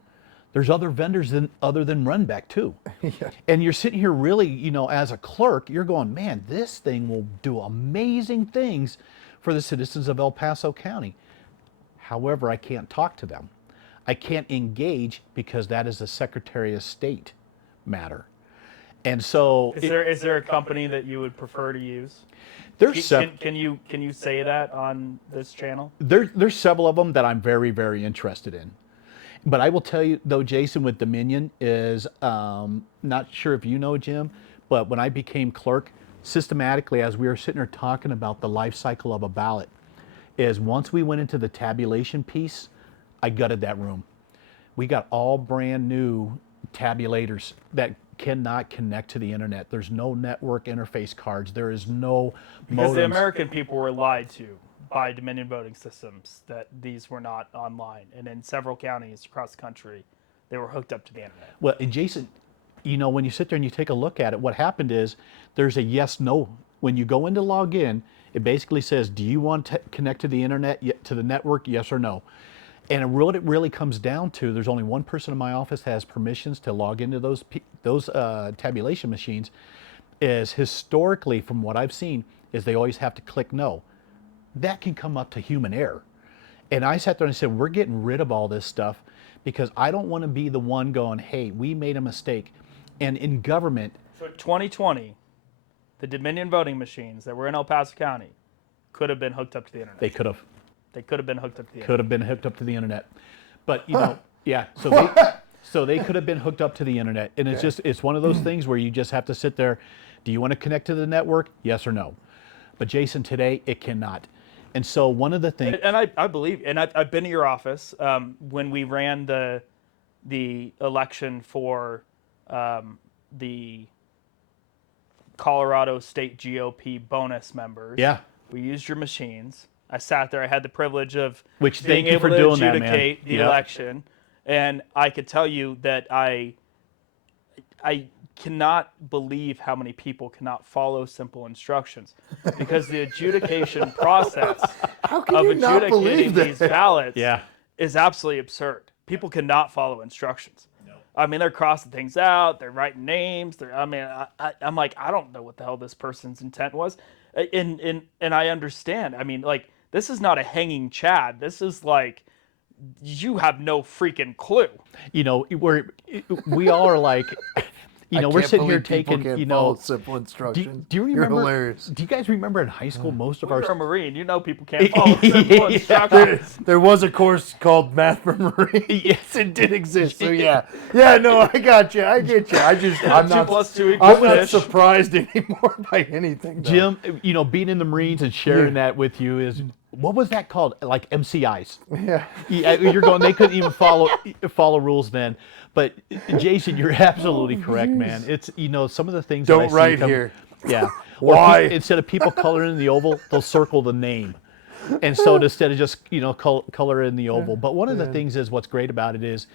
There's other vendors other than Runbeck too. Yeah. And you're sitting here really, as a clerk, you're going, man, this thing will do amazing things for the citizens of El Paso County. However, I can't talk to them. I can't engage because that is a Secretary of State matter. And so, is there a company that you would prefer to use? Can you say that on this channel? There's several of them that I'm very, very interested in. But I will tell you though, Jason, with Dominion is, not sure if you know, Jim, but when I became clerk, systematically, as we were sitting there talking about the life cycle of a ballot, is once we went into the tabulation piece, I gutted that room. We got all brand new tabulators that cannot connect to the internet. There's no network interface cards. There is no because modems. The American people were lied to by Dominion voting systems that these were not online, and in several counties across the country, they were hooked up to the internet. Well, and Jason, when you sit there and you take a look at it, what happened is there's a yes/no. When you go in to log in, it basically says, do you want to connect to the internet, to the network, yes or no? And what it really comes down to, there's only one person in my office that has permissions to log into those tabulation machines. Is historically, from what I've seen, is they always have to click no. That can come up to human error. And I sat there and I said, we're getting rid of all this stuff because I don't want to be the one going, hey, we made a mistake. And in government. So 2020, the Dominion voting machines that were in El Paso County could have been hooked up to the internet. They could have. They could have been hooked up to the internet. Could have been hooked up to the internet. But, yeah, so they could have been hooked up to the internet. And it's one of those things where you just have to sit there. Do you want to connect to the network? Yes or no? But Jason, today it cannot. And so one of the things. And I believe, and I've been to your office when we ran the election for the Colorado State GOP bonus members. Yeah. We used your machines. I sat there. I had the privilege of Which, being thank you able for to doing that, man. adjudicate the Yep. election, and I could tell you that I cannot believe how many people cannot follow simple instructions, because the adjudication process of you not adjudicating believe these that? ballots Yeah. is absolutely absurd. People cannot follow instructions. I mean, they're crossing things out. They're writing names. I'm like, I don't know what the hell this person's intent was, and I understand. I mean, like, this is not a hanging Chad. This is like, you have no freaking clue. You know, we all are like, you know, we're Can't sitting here believe people taking, can't you follow know, simple instructions. do you You're remember? hilarious. Do you guys remember in high school most of You're a our Marine. You know people can't follow simple instructions. There was a course called Math for Marine. Yes, it did exist. So yeah, no, I got you. I get you. I'm 2 not. + 2 = I'm not fish. surprised anymore by anything. Though. Jim, you know, being in the Marines and sharing that with you is, what was that called? Like MCIs. Yeah. You're going, they couldn't even follow rules then. But Jason, you're absolutely correct, man. It's, you know, some of the things that I Don't see write come- here. Yeah. Or Why? instead of people coloring in the oval, they'll circle the name. And so instead of just, you know, color in the oval. But one of the things is, what's great about it is,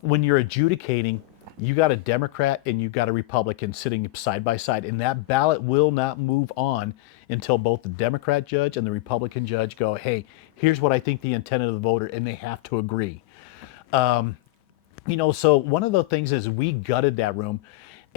when you're adjudicating, you got a Democrat and you got a Republican sitting side by side, and that ballot will not move on until both the Democrat judge and the Republican judge go, hey, here's what I think the intent of the voter, and they have to agree. You know, so one of the things is, we gutted that room,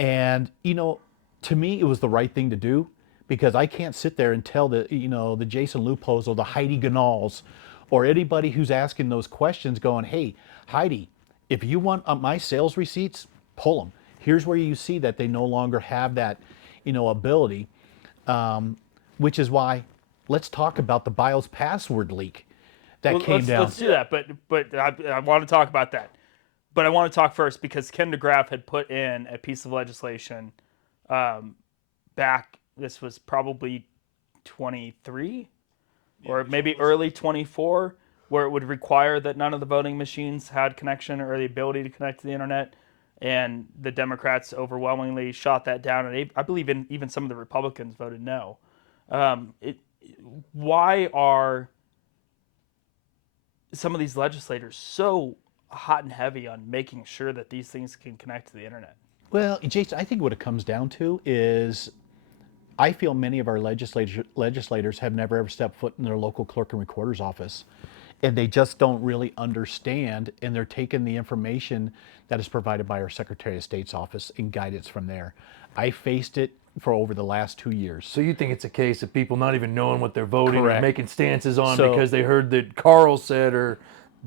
and, you know, to me, it was the right thing to do, because I can't sit there and tell the, you know, the Jason Lupos or the Heidi Ganals or anybody who's asking those questions going, hey, Heidi, if you want my sales receipts, pull them. Here's where you see that they no longer have that, you know, ability, which is why, let's talk about the BIOS password leak that came down. Let's do that. But I want to talk about that. But I want to talk first, because Ken DeGraff had put in a piece of legislation back. This was probably 23 or maybe early 24, where it would require that none of the voting machines had connection or the ability to connect to the internet. And the Democrats overwhelmingly shot that down, and I believe even some of the Republicans voted no. Why are some of these legislators so hot and heavy on making sure that these things can connect to the internet? Well, Jason, I think what it comes down to is, I feel many of our legislators have never ever stepped foot in their local clerk and recorder's office, and they just don't really understand, and they're taking the information that is provided by our Secretary of State's office and guidance from there. I faced it for over the last 2 years. So you think it's a case of people not even knowing what they're voting Correct. or making stances on So- because they heard that Carl said or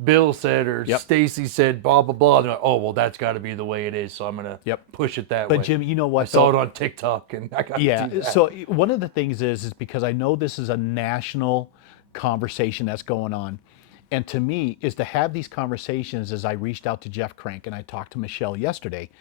Bill said or Yep. Stacy said blah blah blah. They're like, oh well, that's got to be the way it is. So I'm gonna push it that way. But Jim, you know what? I saw though? it on TikTok and I got to Yeah. do that. So one of the things is because I know this is a national conversation that's going on, and to me is to have these conversations. As I reached out to Jeff Crank and I talked to Michelle yesterday,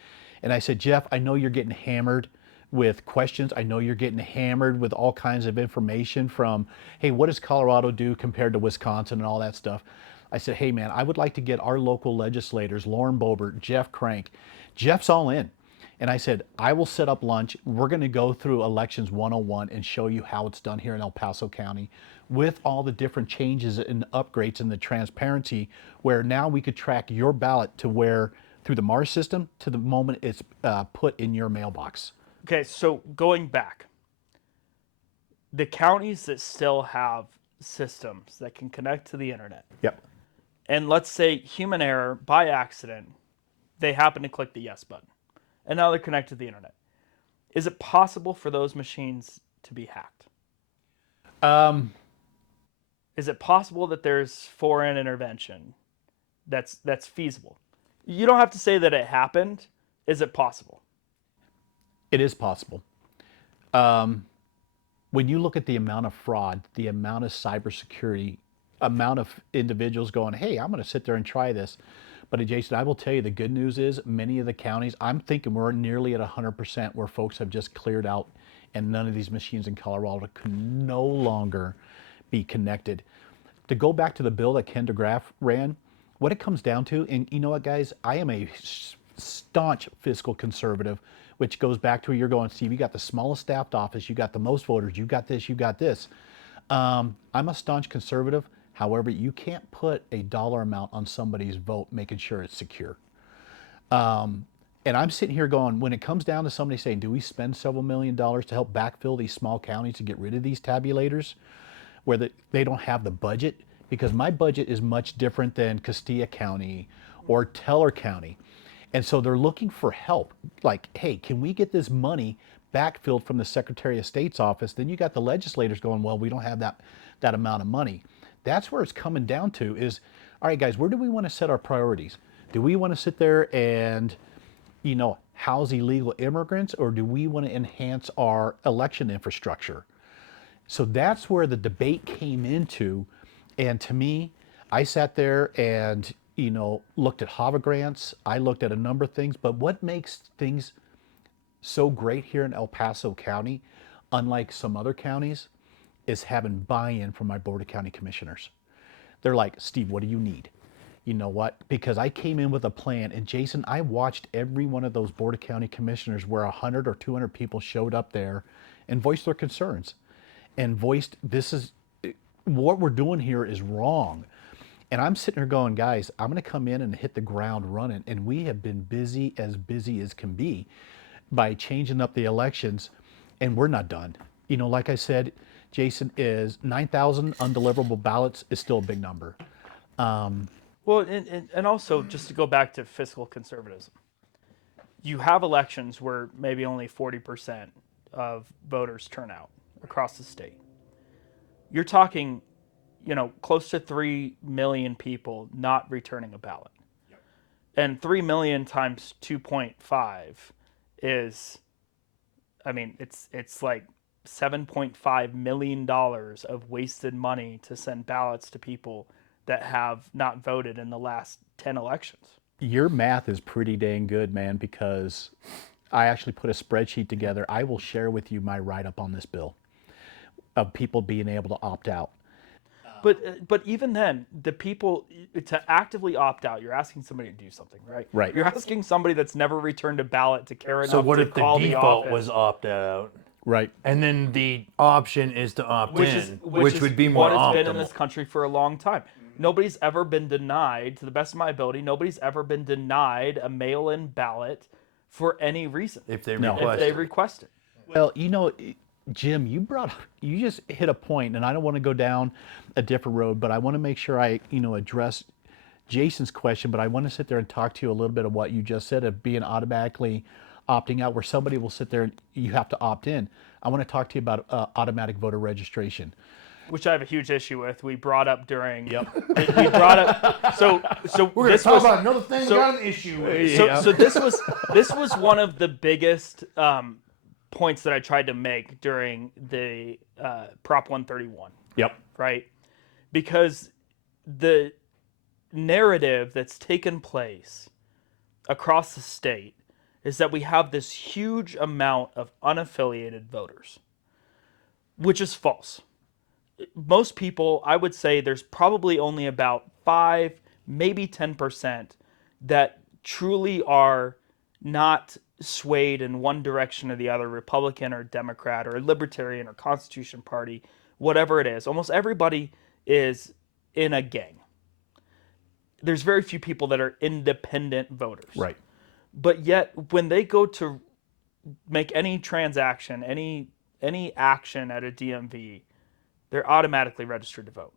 and I said, Jeff, I know you're getting hammered with questions. I know you're getting hammered with all kinds of information from, hey, what does Colorado do compared to Wisconsin and all that stuff. I said, hey man, I would like to get our local legislators, Lauren Boebert, Jeff Crank. Jeff's all in. And I said, I will set up lunch. We're going to go through Elections 101 and show you how it's done here in El Paso County, with all the different changes and upgrades and the transparency, where now we could track your ballot to where, through the MARS system, to the moment it's put in your mailbox. Okay, so going back, the counties that still have systems that can connect to the internet, Yep. and let's say human error by accident, they happen to click the yes button, and now they're connected to the internet. Is it possible for those machines to be hacked? Is it possible that there's foreign intervention that's feasible? You don't have to say that it happened. Is it possible? It is possible. When you look at the amount of fraud, the amount of cybersecurity, amount of individuals going, hey, I'm going to sit there and try this. But Jason, I will tell you, the good news is many of the counties, I'm thinking we're nearly at 100% where folks have just cleared out, and none of these machines in Colorado can no longer be connected. To go back to the bill that Ken DeGraff ran, what it comes down to, and you know what, guys, I am a staunch fiscal conservative, which goes back to where you're going, Steve, you got the smallest staffed office, you got the most voters, you got this, you got this. I'm a staunch conservative. However, you can't put a dollar amount on somebody's vote making sure it's secure. And I'm sitting here going, when it comes down to somebody saying, do we spend several $1,000,000 to help backfill these small counties to get rid of these tabulators where they don't have the budget? Because my budget is much different than Castilla County or Teller County. And so they're looking for help. Like, hey, can we get this money backfilled from the Secretary of State's office? Then you got the legislators going, well, we don't have that amount of money. That's where it's coming down to is, all right, guys, where do we want to set our priorities? Do we want to sit there and, house illegal immigrants, or do we want to enhance our election infrastructure? So that's where the debate came into. And to me, I sat there and, looked at HAVA grants. I looked at a number of things, but what makes things so great here in El Paso County, unlike some other counties, is having buy-in from my Board of County Commissioners. They're like, Steve, what do you need? You know what? Because I came in with a plan, and Jason, I watched every one of those Board of County Commissioners where 100 or 200 people showed up there and voiced their concerns and voiced, what we're doing here is wrong. And I'm sitting here going, guys, I'm going to come in and hit the ground running. And we have been busy as can be by changing up the elections, and we're not done. Like I said, Jason, is 9,000 undeliverable ballots is still a big number. Well, and also just to go back to fiscal conservatism, you have elections where maybe only 40% of voters turn out across the state. You're talking, close to 3 million people not returning a ballot. Yep. And 3 million times 2.5 is, it's like $7.5 million of wasted money to send ballots to people that have not voted in the last 10 elections. Your math is pretty dang good, man, because I actually put a spreadsheet together. I will share with you my write-up on this bill of people being able to opt out. But even then, the people, to actively opt out, you're asking somebody to do something, right? Right. You're asking somebody that's never returned a ballot to care enough So what to if the call the default office. was opt out? Right. And then the option is to opt in, which is would be more what optimal. it's been in this country for a long time. Nobody's ever been denied, to the best of my ability, nobody's ever been denied a mail-in ballot for any reason. If they No. request If they it. request it. Well, Jim, you just hit a point, and I don't want to go down a different road, but I want to make sure I, address Jason's question, but I want to sit there and talk to you a little bit of what you just said of being automatically opting out, where somebody will sit there and you have to opt in. I want to talk to you about automatic voter registration. Which I have a huge issue with. We brought up during. Yep. We brought up. So We're going to talk about another thing so- we got an issue with. So this was one of the biggest points that I tried to make during the Prop 131. Yep. Right, because the narrative that's taken place across the state is that we have this huge amount of unaffiliated voters, which is false. Most people, I would say there's probably only about 5, maybe 10% that truly are not swayed in one direction or the other, Republican or Democrat or Libertarian or Constitution Party, whatever it is. Almost everybody is in a gang. There's very few people that are independent voters. Right. But yet, when they go to make any transaction, any action at a DMV, they're automatically registered to vote.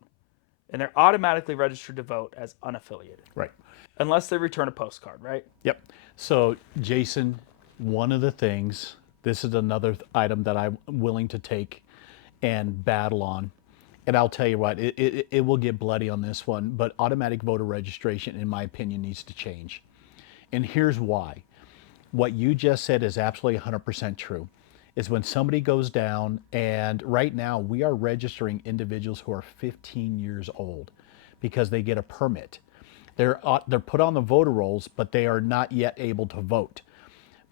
And they're automatically registered to vote as unaffiliated. Right. Unless they return a postcard, right? Yep. So, Jason, one of the things, this is another item that I'm willing to take and battle on. And I'll tell you what, it will get bloody on this one, but automatic voter registration, in my opinion, needs to change. And here's why. What you just said is absolutely 100% true. Is when somebody goes down, and right now we are registering individuals who are 15 years old because they get a permit. They're put on the voter rolls, but they are not yet able to vote.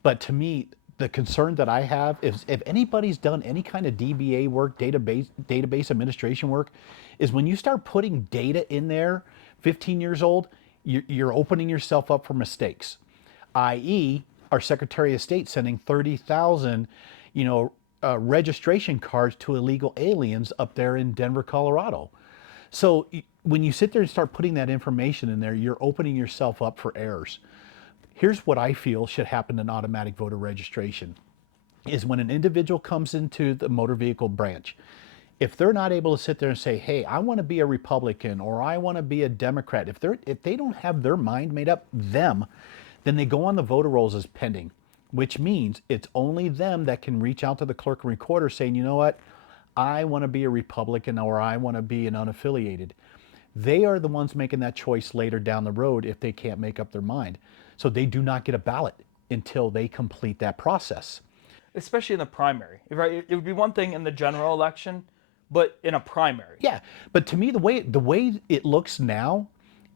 But to me, the concern that I have is if anybody's done any kind of DBA work, database administration work, is when you start putting data in there, 15 years old, you're opening yourself up for mistakes, i.e. our Secretary of State sending 30,000, registration cards to illegal aliens up there in Denver, Colorado. So when you sit there and start putting that information in there, you're opening yourself up for errors. Here's what I feel should happen in automatic voter registration is when an individual comes into the motor vehicle branch, if they're not able to sit there and say, hey, I want to be a Republican or I want to be a Democrat, if they don't have their mind made up, then they go on the voter rolls as pending, which means it's only them that can reach out to the clerk and recorder saying, you know what, I want to be a Republican or I want to be an unaffiliated. They are the ones making that choice later down the road if they can't make up their mind. So they do not get a ballot until they complete that process. Especially in the primary, right? It would be one thing in the general election, but in a primary. Yeah, but to me, the way it looks now,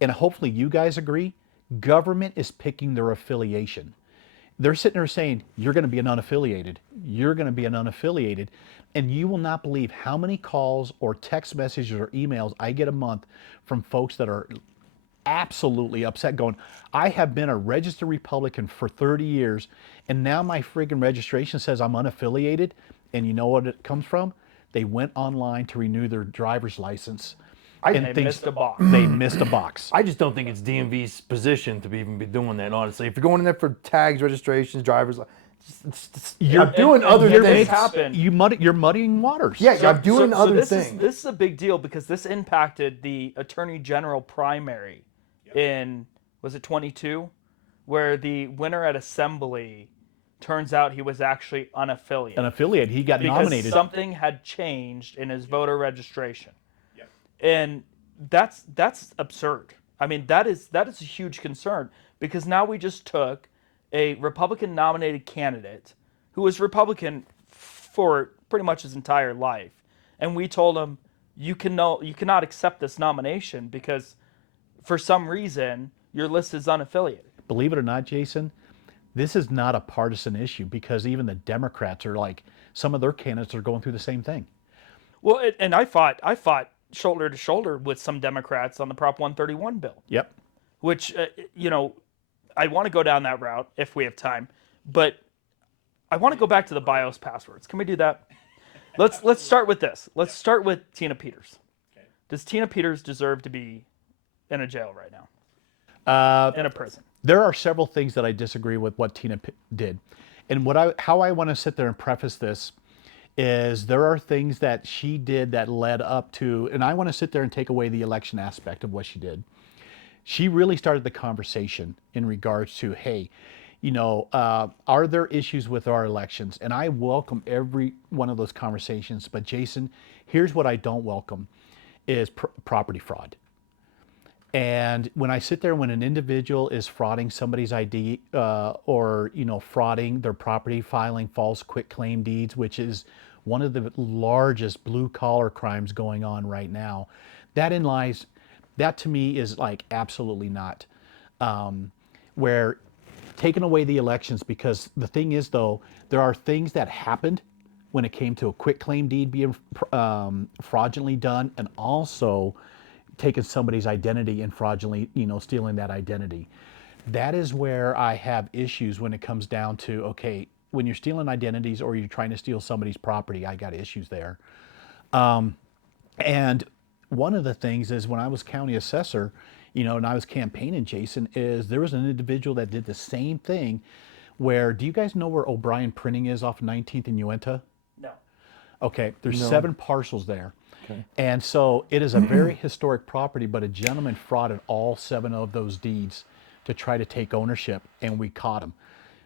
and hopefully you guys agree, government is picking their affiliation. They're sitting there saying, you're going to be an unaffiliated, you're going to be an unaffiliated, and you will not believe how many calls or text messages or emails I get a month from folks that are absolutely upset going, I have been a registered Republican for 30 years, and now my friggin' registration says I'm unaffiliated, and you know what it comes from? They went online to renew their driver's license. They missed a box. They missed a box. I just don't think it's DMV's position to even be doing that, honestly. If you're going in there for tags, registrations, driver's, you're doing other things. You're muddying waters. Yeah, I'm doing other things. This is a big deal because this impacted the Attorney General primary in, was it 22? Where the winner at Assembly turns out he was actually unaffiliated. Unaffiliated. He got nominated. Because something had changed in his voter registration. And that's absurd. I mean, that is a huge concern because now we just took a Republican nominated candidate who was Republican for pretty much his entire life, and we told him you cannot accept this nomination because for some reason your list is unaffiliated. Believe it or not, Jason, this is not a partisan issue because even the Democrats are like, some of their candidates are going through the same thing. Well, and I fought shoulder to shoulder with some Democrats on the Prop 131 bill. Yep. Which, I want to go down that route if we have time, but I want to go back to the BIOS passwords. Can we do that? Let's start with this. Let's start with Tina Peters. Okay. Does Tina Peters deserve to be in a jail right now? In a prison? There are several things that I disagree with what Tina did. And how I want to sit there and preface this is there are things that she did that led up to, and I want to sit there and take away the election aspect of what she did. She really started the conversation in regards to, hey, are there issues with our elections? And I welcome every one of those conversations. But Jason, here's what I don't welcome is property fraud. And when I sit there, when an individual is frauding somebody's ID or frauding their property, filing false quitclaim deeds, which is one of the largest blue collar crimes going on right now, that to me is like absolutely not. Where taking away the elections, because the thing is though, there are things that happened when it came to a quitclaim deed being fraudulently done, and also taking somebody's identity and fraudulently, stealing that identity. That is where I have issues when it comes down to, okay, when you're stealing identities or you're trying to steal somebody's property, I got issues there. And one of the things is when I was county assessor, and I was campaigning, Jason, is there was an individual that did the same thing where, do you guys know where O'Brien Printing is off 19th and Uinta? No. Okay, there's 7 parcels there. Okay. And so it is a very historic property, but a gentleman frauded all 7 of those deeds to try to take ownership, and we caught him.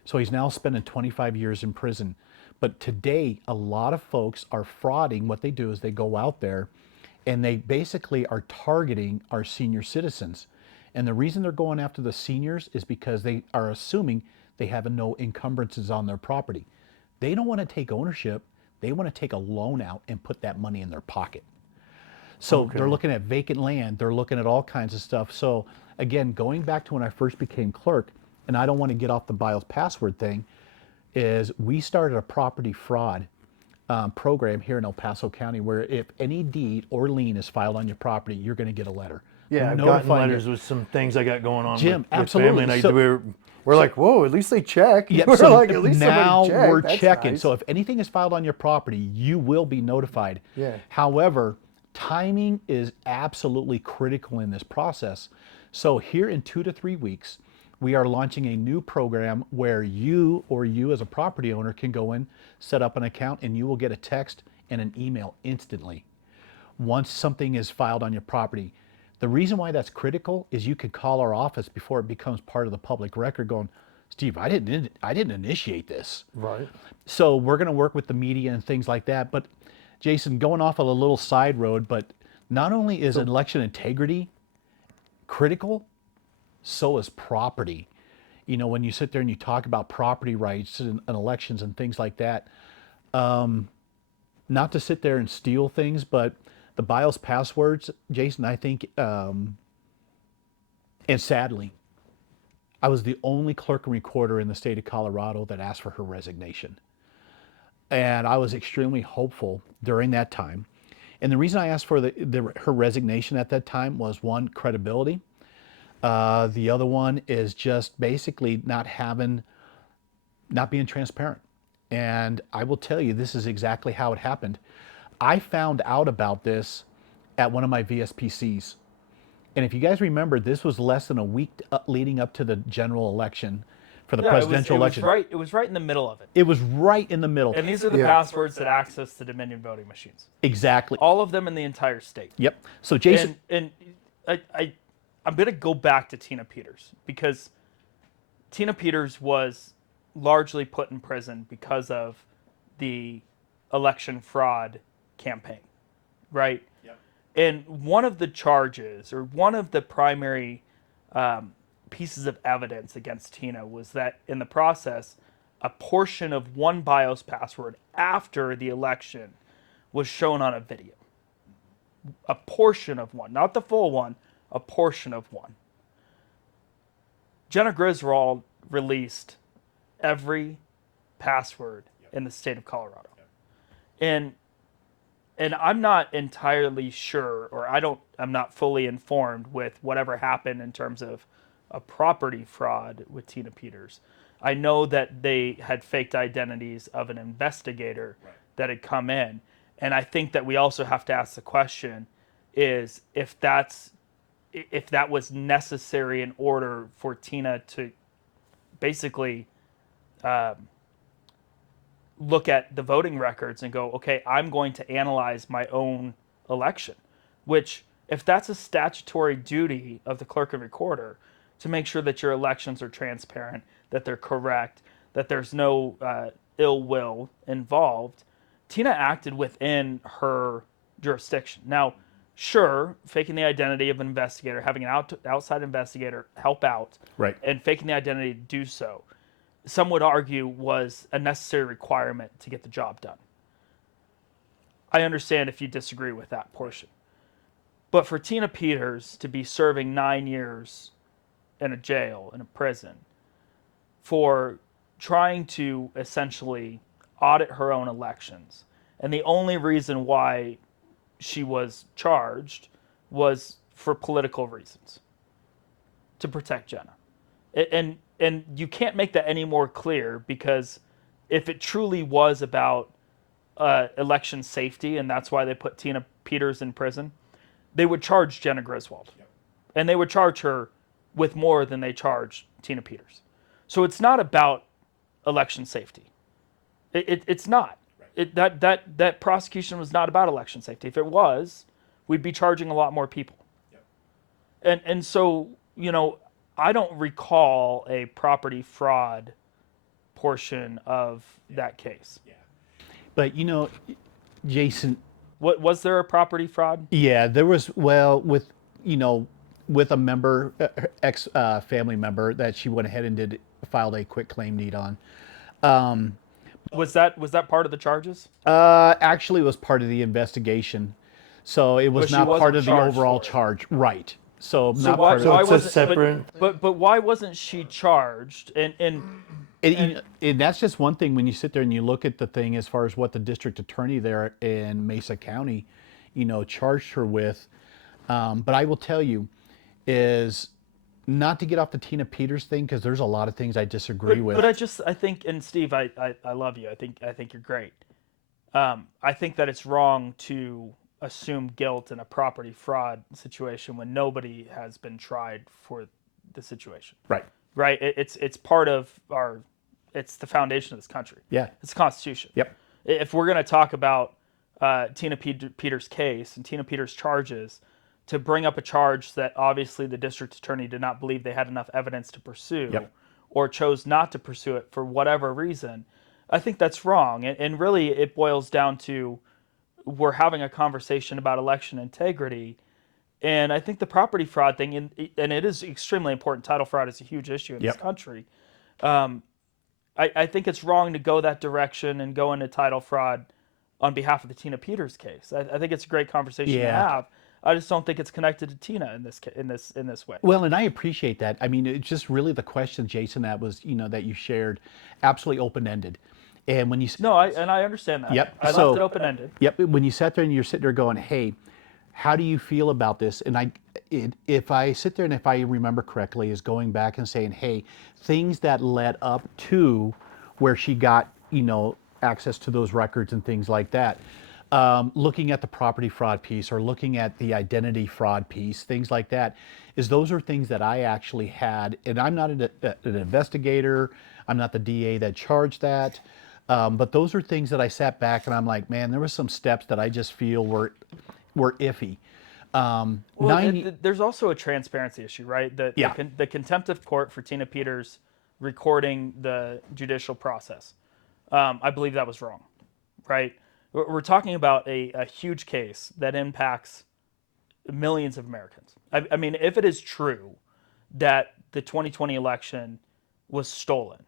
So he's now spending 25 years in prison. But today, a lot of folks are frauding. What they do is they go out there and they basically are targeting our senior citizens. And the reason they're going after the seniors is because they are assuming they have no encumbrances on their property. They don't want to take ownership. They want to take a loan out and put that money in their pocket. So they're looking at vacant land. They're looking at all kinds of stuff. So again, going back to when I first became clerk, and I don't want to get off the BIOS password thing, is we started a property fraud program here in El Paso County where if any deed or lien is filed on your property, you're going to get a letter. Yeah, I've gotten letters with some things I got going on Jim, with absolutely. family, and We're like, whoa, at least they check. Yep, We're so like, at least now somebody checked. we're That's checking. nice. So if anything is filed on your property, you will be notified. Yeah. However, timing is absolutely critical in this process. So here in 2 to 3 weeks, we are launching a new program where you as a property owner can go in, set up an account, and you will get a text and an email instantly once something is filed on your property. The reason why that's critical is you can call our office before it becomes part of the public record going, Steve, I didn't initiate this. Right. So we're going to work with the media and things like that. But Jason, going off of a little side road, but not only is election integrity critical, so is property. You know, when you sit there and you talk about property rights and elections and things like that, not to sit there and steal things, but the BIOS passwords, Jason, I think, and sadly, I was the only clerk and recorder in the state of Colorado that asked for her resignation. And I was extremely hopeful during that time. And the reason I asked for her resignation at that time was, one, credibility. The other one is just basically not being transparent. And I will tell you, this is exactly how it happened. I found out about this at one of my VSPCs. And if you guys remember, this was less than a week leading up to the general election for the presidential election. It was right in the middle of it. It was right in the middle. And these are the passwords that access the Dominion voting machines. Exactly. All of them in the entire state. Yep. So Jason, And I'm going to go back to Tina Peters, because Tina Peters was largely put in prison because of the election fraud campaign, right? Yep. And one of the charges, or one of the primary pieces of evidence against Tina, was that in the process, a portion of one BIOS password after the election was shown on a video. A portion of one, not the full one, a portion of one. Jenna Griswold released every password in the state of Colorado. And I'm not entirely sure, or I'm not fully informed with whatever happened in terms of a property fraud with Tina Peters. I know that they had faked identities of an investigator that had come in. And I think that we also have to ask the question is if that was necessary in order for Tina to basically look at the voting records and go, okay, I'm going to analyze my own election, which, if that's a statutory duty of the clerk and recorder, to make sure that your elections are transparent, that they're correct, that there's no ill will involved, Tina acted within her jurisdiction. Now, sure, faking the identity of an investigator, having an outside investigator help out, right, and faking the identity to do so, some would argue was a necessary requirement to get the job done. I understand if you disagree with that portion. But for Tina Peters to be serving 9 years in a jail, in a prison, for trying to essentially audit her own elections, and the only reason why she was charged was for political reasons, to protect Jenna. And you can't make that any more clear, because if it truly was about election safety, and that's why they put Tina Peters in prison, they would charge Jenna Griswold. Yep. And they would charge her with more than they charged Tina Peters. So it's not about election safety. It's not. Right. That prosecution was not about election safety. If it was, we'd be charging a lot more people. Yep. And so, you know, I don't recall a property fraud portion of that case. Yeah. But you know, Jason, what was there a property fraud? Yeah, there was. Well, with a member, ex family member, that she went ahead and filed a quit claim deed on. Was that part of the charges? Actually, it was part of the investigation, so it was not part of the overall charge. Right. So not part of it. So it's a separate. But why wasn't she charged? And that's just one thing. When you sit there and you look at the thing as far as what the district attorney there in Mesa County, charged her with. But I will tell you, is not to get off the Tina Peters thing, because there's a lot of things I disagree with. But I think, and Steve, I love you. I think you're great. I think that it's wrong to assume guilt in a property fraud situation when nobody has been tried for the situation. Right. Right. It's part of it's the foundation of this country. Yeah. It's the Constitution. Yep. If we're going to talk about Tina Peters' case and Tina Peters' charges, to bring up a charge that obviously the district attorney did not believe they had enough evidence to pursue, Yep. or chose not to pursue it for whatever reason, I think that's wrong. And really, it boils down to we're having a conversation about election integrity. And I think the property fraud thing, and it is extremely important. Title fraud is a huge issue in this country. I think it's wrong to go that direction and go into title fraud on behalf of the Tina Peters case. I think it's a great conversation to have. I just don't think it's connected to Tina in this way. Well, and I appreciate that. I mean, it's just really the question, Jason, that was, that you shared, absolutely open-ended. And when you I understand that. Yep. I left it open-ended. Yep. When you sat there and you're sitting there going, hey, how do you feel about this? And if I sit there and if I remember correctly, is going back and saying, hey, things that led up to where she got, access to those records and things like that. Looking at the property fraud piece or looking at the identity fraud piece, things like that, those are things that I actually had, and I'm not an investigator, I'm not the DA that charged that, but those are things that I sat back and I'm like, man, there were some steps that I just feel were iffy. There's also a transparency issue, right? The contempt of court for Tina Peters recording the judicial process. I believe that was wrong, right? We're talking about a huge case that impacts millions of Americans. I mean, if it is true that the 2020 election was stolen,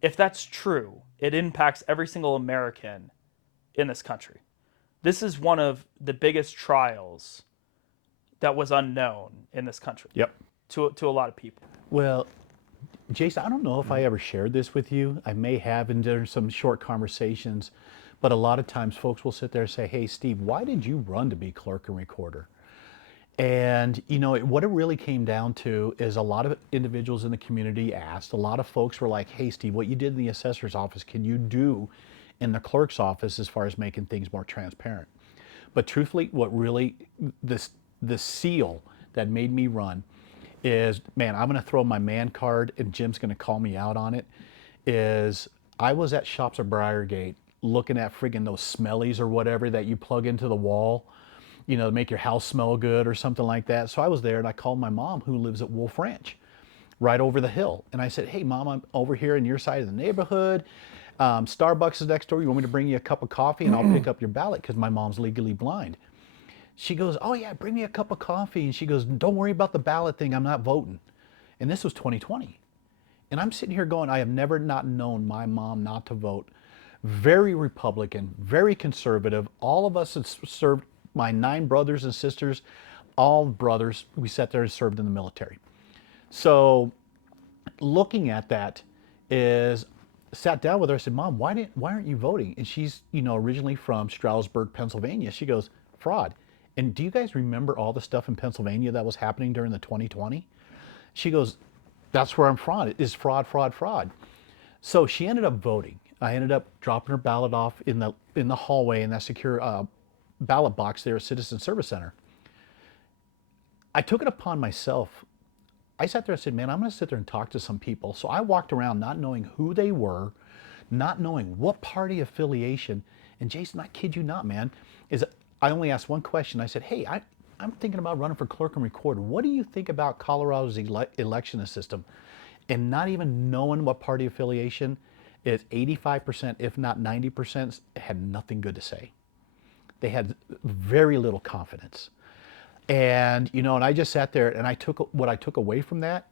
if that's true, it impacts every single American in this country. This is one of the biggest trials that was unknown in this country. Yep. To a lot of people. Well, Jason, I don't know if I ever shared this with you. I may have, and there's some short conversations, but a lot of times folks will sit there and say, hey, Steve, why did you run to be clerk and recorder? And, what it really came down to is a lot of individuals in the community asked, a lot of folks were like, hey, Steve, what you did in the assessor's office, can you do in the clerk's office as far as making things more transparent? But truthfully, what really, the seal that made me run is, man, I'm going to throw my man card and Jim's going to call me out on it, is I was at Shops at Briargate looking at friggin' those smellies or whatever that you plug into the wall, to make your house smell good or something like that. So I was there and I called my mom, who lives at Wolf Ranch, right over the hill. And I said, hey, Mom, I'm over here in your side of the neighborhood. Starbucks is next door. You want me to bring you a cup of coffee and I'll pick up your ballot because my mom's legally blind. She goes, oh yeah, bring me a cup of coffee. And she goes, don't worry about the ballot thing. I'm not voting. And this was 2020. And I'm sitting here going, I have never not known my mom not to vote. Very Republican, very conservative. All of us had served, my 9 brothers and sisters, all brothers, we sat there and served in the military. So looking at that sat down with her, I said, Mom, why aren't you voting? And she's, originally from Stroudsburg, Pennsylvania. She goes, fraud. And do you guys remember all the stuff in Pennsylvania that was happening during the 2020? She goes, that's where I'm from. It is fraud, fraud, fraud. So she ended up voting. I ended up dropping her ballot off in the hallway in that secure ballot box there at Citizen Service Center. I took it upon myself. I sat there and said, man, I'm going to sit there and talk to some people. So I walked around not knowing who they were, not knowing what party affiliation. And Jason, I kid you not, man, I only asked one question. I said, hey, I'm thinking about running for clerk and recorder. What do you think about Colorado's election system? And not even knowing what party affiliation, is 85%, if not 90%, had nothing good to say. They had very little confidence. And, and I just sat there and what I took away from that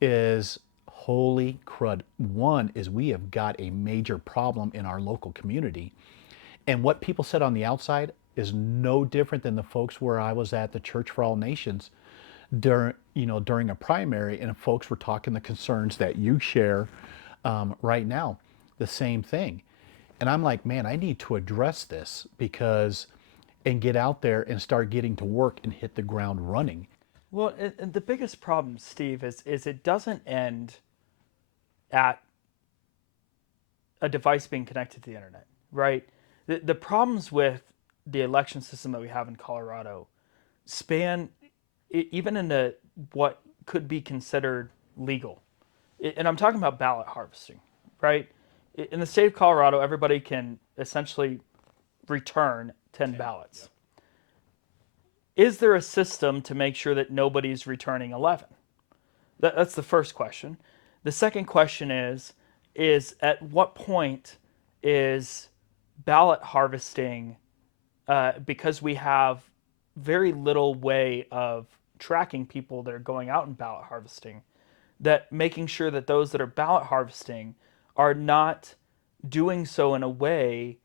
is, holy crud. One is we have got a major problem in our local community. And what people said on the outside is no different than the folks where I was at the Church for All Nations during a primary, and folks were talking the concerns that you share right now, the same thing. And I'm like, man, I need to address this and get out there and start getting to work and hit the ground running. Well, and the biggest problem, Steve, is it doesn't end at a device being connected to the internet, right? The problems with the election system that we have in Colorado span even into what could be considered legal. And I'm talking about ballot harvesting, right? In the state of Colorado, everybody can essentially return 10 ballots. Is there a system to make sure that nobody's returning 11? That's the first question. The second question is at what point is ballot harvesting, because we have very little way of tracking people that are going out and ballot harvesting, that making sure that those that are ballot harvesting are not doing so in a way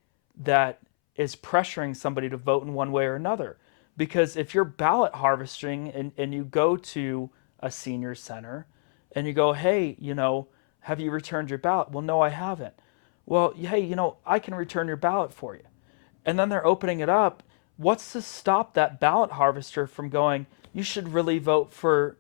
that is pressuring somebody to vote in one way or another. Because if you're ballot harvesting and you go to a senior center and you go, hey, have you returned your ballot? Well, no, I haven't. Well, hey, I can return your ballot for you. And then they're opening it up. What's to stop that ballot harvester from going, you should really vote for,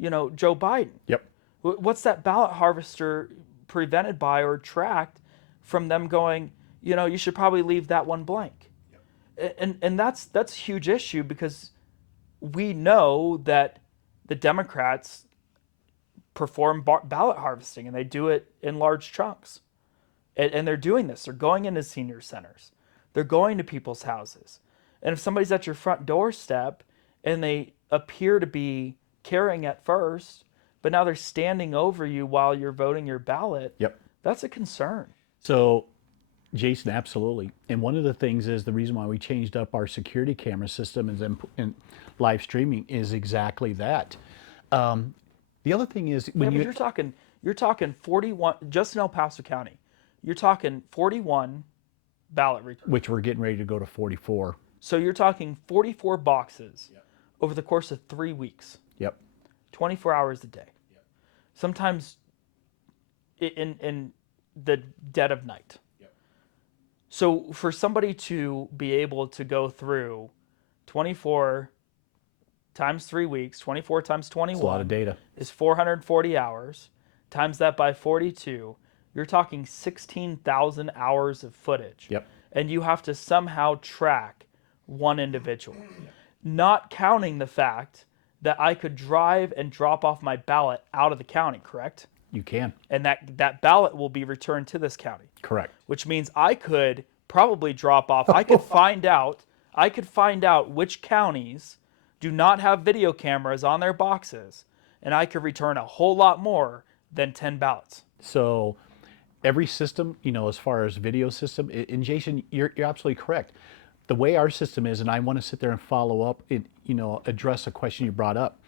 Joe Biden? Yep. What's that ballot harvester prevented by or tracked from them going, you should probably leave that one blank? And that's a huge issue, because we know that the Democrats perform ballot harvesting, and they do it in large chunks. And they're doing this. They're going into senior centers. They're going to people's houses. And if somebody's at your front doorstep and they appear to be caring at first, but now they're standing over you while you're voting your ballot, Yep. that's a concern. So, Jason, absolutely. And one of the things is the reason why we changed up our security camera system and live streaming is exactly that. The other thing is when But you're talking 41 just in El Paso County. You're talking 41 ballot returns. which we're getting ready to go to 44. So you're talking 44 boxes over the course of 3 weeks, Yep. 24 hours a day. Sometimes in the dead of night. So for somebody to be able to go through 24 times 3 weeks, 24 times 21 It's a lot of data. is 440 hours. Times that by 42, you're talking 16,000 hours of footage. Yep. And you have to somehow track one individual. Not counting the fact that I could drive and drop off my ballot out of the county, correct? You can. And that ballot will be returned to this county. Correct. Which means I could probably drop off. I could find out which counties do not have video cameras on their boxes, and I could return a whole lot more than 10 ballots. So every system, as far as video system, and Jason, you're absolutely correct. The way our system is, and I want to sit there and follow up, address a question you brought up.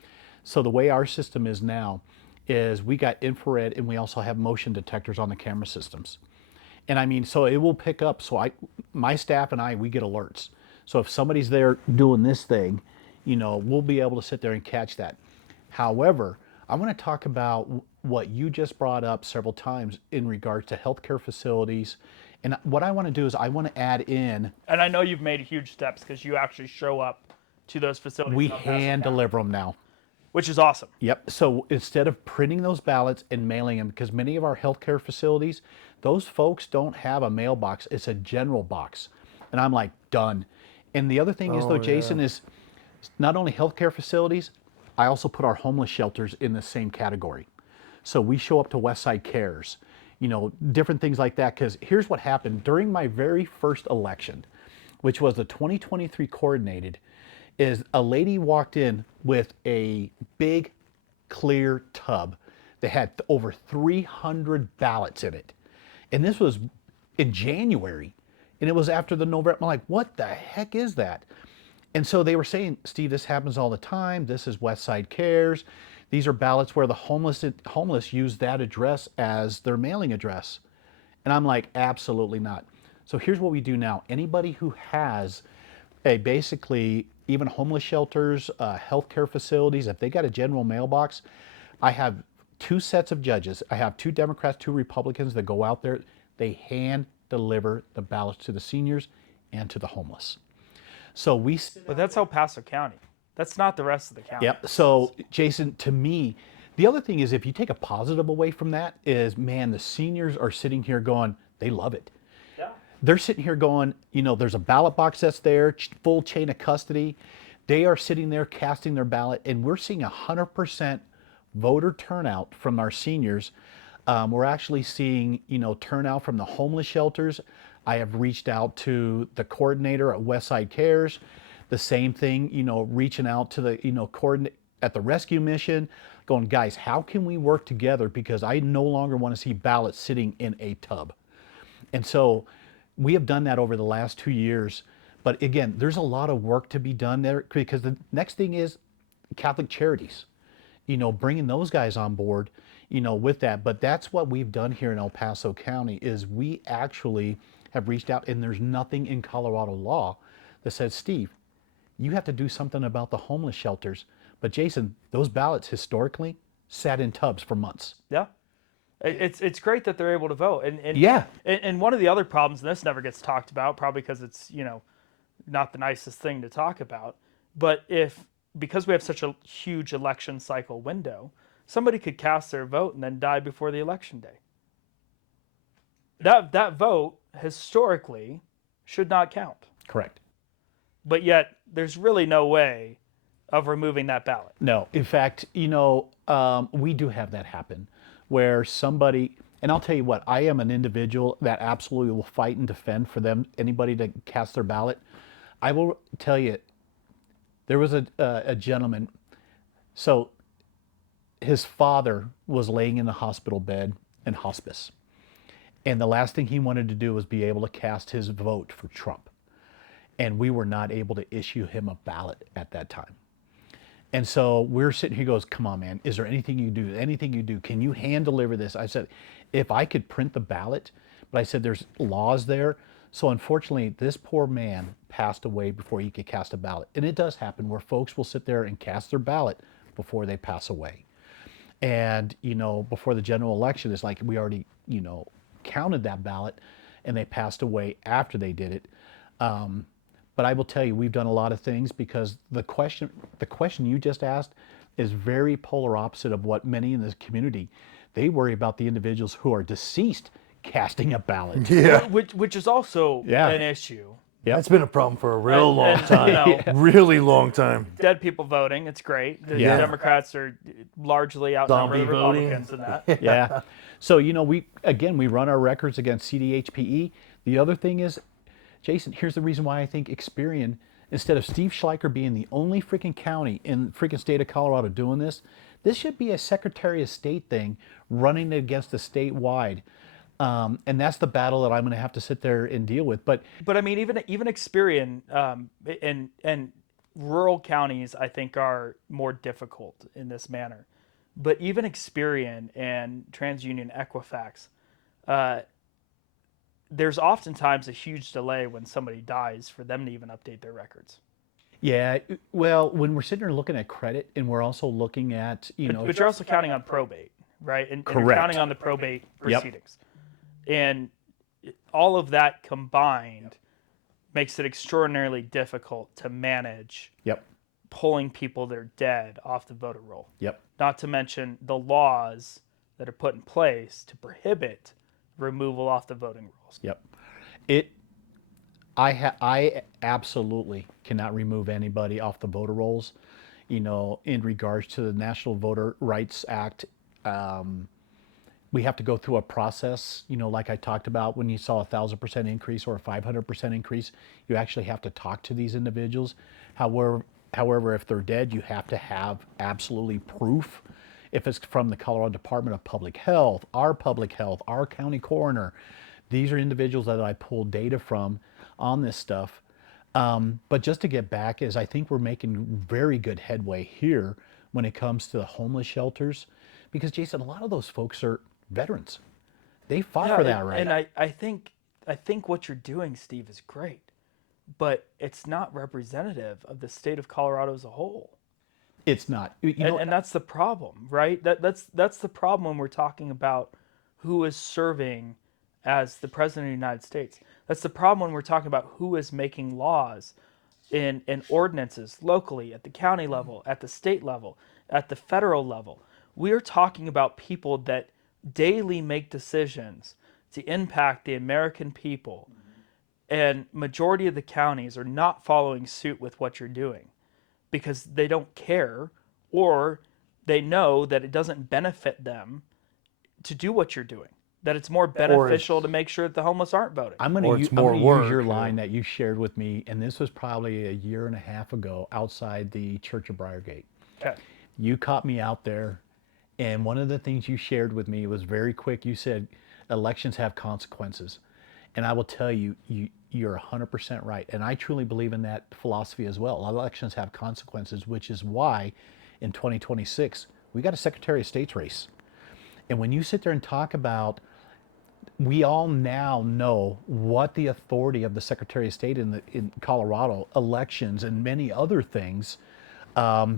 So the way our system is now is we got infrared and we also have motion detectors on the camera systems. And so it will pick up. So my staff and we get alerts. So if somebody's there doing this thing, we'll be able to sit there and catch that. However, I want to talk about what you just brought up several times in regards to healthcare facilities. And what I want to do is I want to add in. And I know you've made huge steps because you actually show up to those facilities. We hand deliver them now. Which is awesome. Yep. So instead of printing those ballots and mailing them, because many of our healthcare facilities, those folks don't have a mailbox. It's a general box. And I'm like, done. And the other thing is, though, Jason, is not only healthcare facilities, I also put our homeless shelters in the same category. So we show up to Westside Cares, different things like that. Because here's what happened during my very first election, which was the 2023 coordinated, is a lady walked in with a big clear tub that had over 300 ballots in it. And this was in January. And it was after the November. I'm like, what the heck is that? And so they were saying, Steve, this happens all the time. This is Westside Cares. These are ballots where the homeless use that address as their mailing address. And I'm like, absolutely not. So here's what we do now. Anybody who has basically even homeless shelters, healthcare facilities, if they got a general mailbox, I have 2 sets of judges. I have 2 Democrats, 2 Republicans that go out there. They hand deliver the ballots to the seniors and to the homeless. So But that's El Paso County. That's not the rest of the county. Yep. So, Jason, to me, the other thing is if you take a positive away from that is, man, the seniors are sitting here going, they love it. Yeah. They're sitting here going, there's a ballot box that's there, full chain of custody. They are sitting there casting their ballot, and we're seeing 100% voter turnout from our seniors. We're actually seeing, turnout from the homeless shelters. I have reached out to the coordinator at Westside Cares. The same thing, reaching out to the, coordinate at the rescue mission, going, guys, how can we work together? Because I no longer want to see ballots sitting in a tub. And so we have done that over the last 2 years. But again, there's a lot of work to be done there, because the next thing is Catholic Charities, bringing those guys on board, with that. But that's what we've done here in El Paso County is we actually have reached out, and there's nothing in Colorado law that says, Steve, you have to do something about the homeless shelters. But Jason, those ballots historically sat in tubs for months. Yeah. It's great that they're able to vote. And Yeah. And one of the other problems, and this never gets talked about, probably because it's, not the nicest thing to talk about, but because we have such a huge election cycle window, somebody could cast their vote and then die before the election day. That vote historically should not count. Correct. But yet there's really no way of removing that ballot. No. In fact, we do have that happen where somebody, and I'll tell you what, I am an individual that absolutely will fight and defend for anybody to cast their ballot. I will tell you, there was a gentleman, so his father was laying in the hospital bed in hospice. And the last thing he wanted to do was be able to cast his vote for Trump. And we were not able to issue him a ballot at that time. And so we're sitting here, he goes, come on, man, is there anything you do? Anything you do? Can you hand deliver this? I said, if I could print the ballot, but I said, there's laws there. So unfortunately, this poor man passed away before he could cast a ballot. And it does happen where folks will sit there and cast their ballot before they pass away. And, before the general election, it's like we already, counted that ballot and they passed away after they did it. But I will tell you, we've done a lot of things because the question you just asked is very polar opposite of what many in this community, they worry about the individuals who are deceased casting a ballot. Yeah. Which is also an issue. Yep. That's been a problem for a real long And, time. Really long time. Dead people voting, it's great. The Yeah. Democrats are largely outnumbered the Zombie voting. Republicans in that. Yeah. So, we run our records against CDHPE. The other thing is, Jason, here's the reason why I think Experian, instead of Steve Schleiker being the only freaking county in freaking state of Colorado doing this should be a Secretary of State thing running against the statewide. And that's the battle that I'm going to have to sit there and deal with. But I mean, even Experian and rural counties, I think, are more difficult in this manner. But even Experian and TransUnion, Equifax, there's oftentimes a huge delay when somebody dies for them to even update their records. yeah, well, when we're sitting there looking at credit and we're also looking at, But you're also counting on probate, right? And you're Correct. counting on the probate proceedings. And all of that combined makes it extraordinarily difficult to manage Yep. pulling people that are dead off the voter roll. Yep. Not to mention the laws that are put in place to prohibit removal off the voting rolls. Yep. I absolutely cannot remove anybody off the voter rolls, in regards to the National Voter Rights Act. We have to go through a process, like I talked about when you saw 1,000% increase or a 500% increase, you actually have to talk to these individuals. However, if they're dead, you have to have absolutely proof. If it's from the Colorado Department of Public Health, our county coroner, these are individuals that I pulled data from on this stuff. But just to get back is I think we're making very good headway here when it comes to the homeless shelters, because Jason, a lot of those folks are veterans. They fought for that, right? And I think what you're doing, Steve, is great, but it's not representative of the state of Colorado as a whole. It's not. And that's the problem, right? That's the problem when we're talking about who is serving as the president of the United States. That's the problem when we're talking about who is making laws in ordinances locally, at the county level, at the state level, at the federal level. We are talking about people that daily make decisions to impact the American people. And majority of the counties are not following suit with what you're doing because they don't care, or they know that it doesn't benefit them to do what you're doing. That it's more beneficial to make sure that the homeless aren't voting. I'm going Or to it's use more your work, line that you shared with me, and this was probably a year and a half ago outside the Church of Briargate. Okay. You caught me out there, and one of the things you shared with me was very quick. You said elections have consequences, and I will tell you, you're 100% right, and I truly believe in that philosophy as well. Elections have consequences, which is why in 2026 we got a Secretary of State's race. And when you sit there and talk about, we all now know what the authority of the Secretary of State in Colorado, elections and many other things,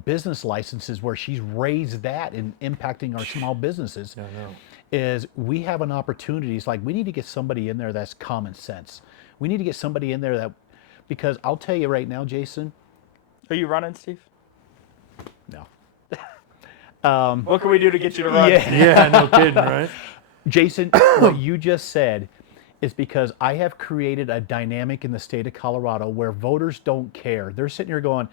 business licenses, where she's raised that in impacting our small businesses, is we have an opportunity. It's like we need to get somebody in there that's common sense. We need to get somebody in there that, because I'll tell you right now, Jason. Are you running, Steve? No. What can we do to get you to run? Yeah, no kidding, right? Jason, what you just said is because I have created a dynamic in the state of Colorado where voters don't care. They're sitting here going,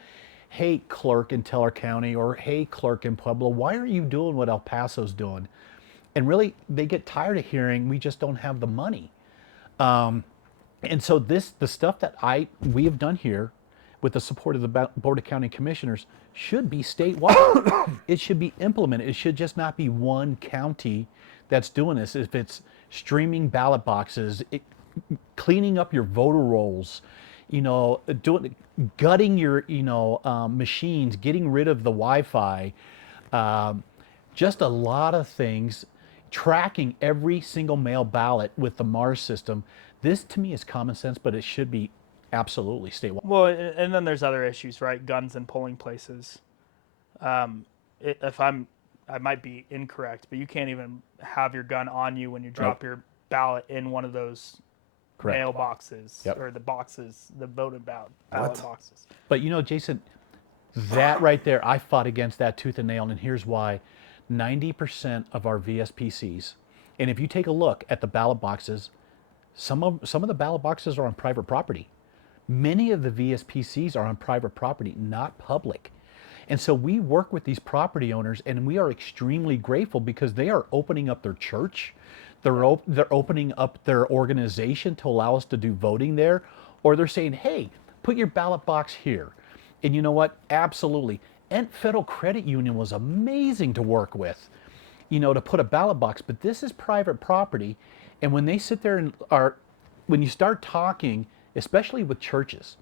hey, clerk in Teller County, or hey, clerk in Pueblo, why aren't you doing what El Paso's doing? And really, they get tired of hearing, we just don't have the money. And so the stuff that we have done here with the support of the Board of County Commissioners should be statewide. It should be implemented. It should just not be one county that's doing this. If it's streaming ballot boxes, cleaning up your voter rolls, gutting your machines, getting rid of the Wi-Fi, just a lot of things, tracking every single mail ballot with the MARS system. This to me is common sense, but it should be absolutely statewide. Well, and then there's other issues, right? Guns in polling places. I might be incorrect, but you can't even have your gun on you when you drop your ballot in one of those mail boxes, or the boxes, the voted ballot boxes. But Jason, that right there, I fought against that tooth and nail, and here's why. 90% of our VSPCs, and if you take a look at the ballot boxes, some of the ballot boxes are on private property. Many of the VSPCs are on private property, not public. And so we work with these property owners, and we are extremely grateful because they are opening up their church. They're opening up their organization to allow us to do voting there, or they're saying, hey, put your ballot box here. And you know what? Absolutely. And Federal Credit Union was amazing to work with, to put a ballot box, but this is private property. And when they sit there and when you start talking, especially with churches,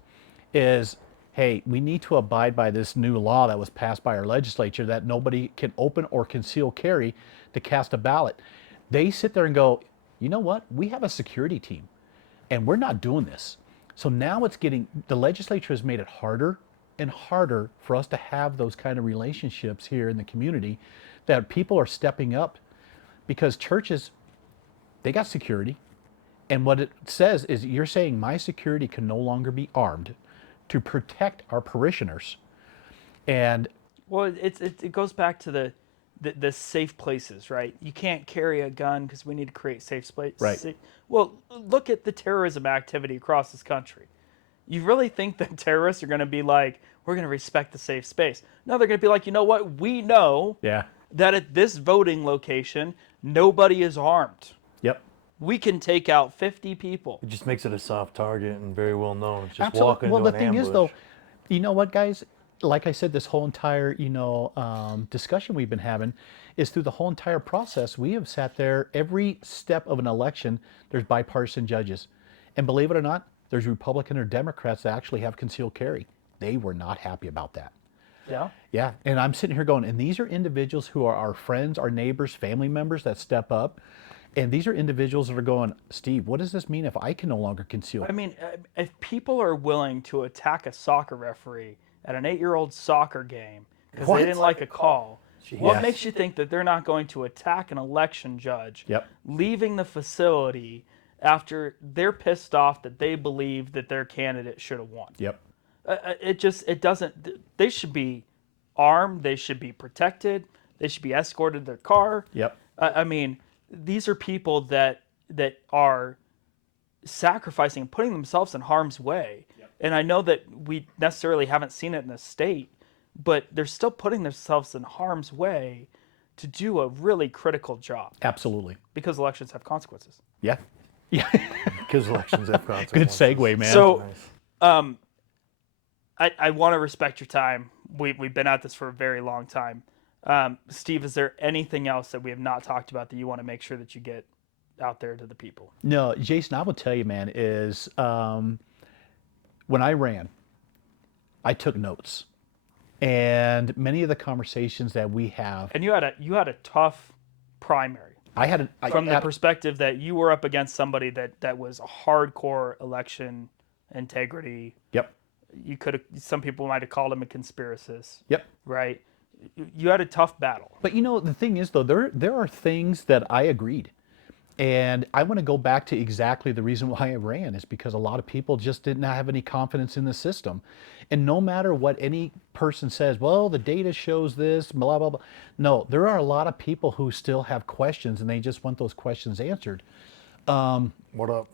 is, hey, we need to abide by this new law that was passed by our legislature that nobody can open or conceal carry to cast a ballot. They sit there and go, you know what? We have a security team and we're not doing this. So now the legislature has made it harder and harder for us to have those kind of relationships here in the community, that people are stepping up because churches, they got security. And what it says is, you're saying my security can no longer be armed to protect our parishioners. And well, it goes back to the safe places, right? You can't carry a gun because we need to create safe places. Right. Well, look at the terrorism activity across this country. You really think that terrorists are going to be like, we're going to respect the safe space? No, they're going to be like, you know what? We know that at this voting location, nobody is armed. Yep. We can take out 50 people. It just makes it a soft target and very well known. It's just Absolutely. walking Well, into the an thing ambush. is, though, you know what, guys? Like I said, this whole entire, discussion we've been having is through the whole entire process. We have sat there every step of an election. There's bipartisan judges, and believe it or not, there's Republican or Democrats that actually have concealed carry. They were not happy about that. Yeah. Yeah, and I'm sitting here going, and these are individuals who are our friends, our neighbors, family members that step up. And these are individuals that are going, Steve, what does this mean if I can no longer conceal? I mean, if people are willing to attack a soccer referee at an 8-year-old soccer game because they didn't like a call, what makes you think that they're not going to attack an election judge leaving the facility after they're pissed off that they believe that their candidate should have won? Yep. It doesn't. They should be armed. They should be protected. They should be escorted to their car. Yep. I mean, these are people that are sacrificing and putting themselves in harm's way. Yep. And I know that we necessarily haven't seen it in the state, but they're still putting themselves in harm's way to do a really critical job. Absolutely. Because elections have consequences. Yeah. Yeah. Because elections have Good consequences. segue, man. So, I want to respect your time. We've been at this for a very long time. Steve, is there anything else that we have not talked about that you want to make sure that you get out there to the people? No, Jason, I will tell you, man, is when I ran, I took notes. And many of the conversations that we have, And you had a tough primary. I had From the perspective that you were up against somebody that was a hardcore election integrity. Yep. You could have. Some people might have called him a conspiracist. Yep. Right. You had a tough battle. But the thing is, though, there are things that I agreed. And I want to go back to exactly the reason why I ran is because a lot of people just did not have any confidence in the system. And no matter what any person says, well, the data shows this, blah, blah, blah. No, there are a lot of people who still have questions and they just want those questions answered. What up?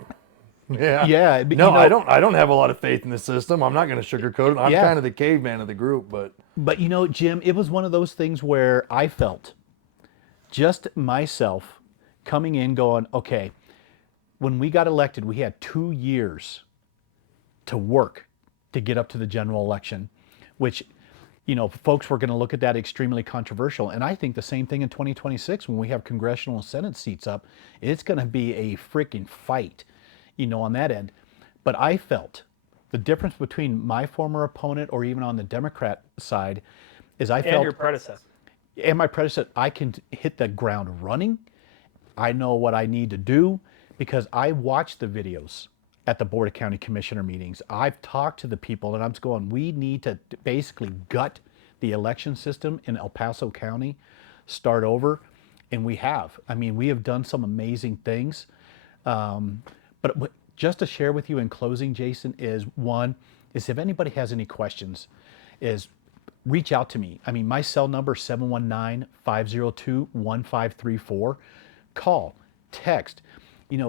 Yeah. Yeah. No, I don't have a lot of faith in the system. I'm not going to sugarcoat it. I'm Yeah. kind of the caveman of the group, but But Jim, it was one of those things where I felt just myself coming in going, okay, when we got elected, we had 2 years to work to get up to the general election, which, folks were going to look at that extremely controversial. And I think the same thing in 2026 when we have congressional and Senate seats up, it's going to be a freaking fight, on that end. But I felt the difference between my former opponent or even on the Democrat side is I felt. And your predecessor. And my predecessor, I can hit the ground running. I know what I need to do because I watched the videos at the Board of County Commissioner meetings. I've talked to the people and I'm just going, we need to basically gut the election system in El Paso County, start over. And we have. I mean, we have done some amazing things. But just to share with you in closing, Jason, is if anybody has any questions, is reach out to me. I mean, my cell number is 719-502-1534. Call, text,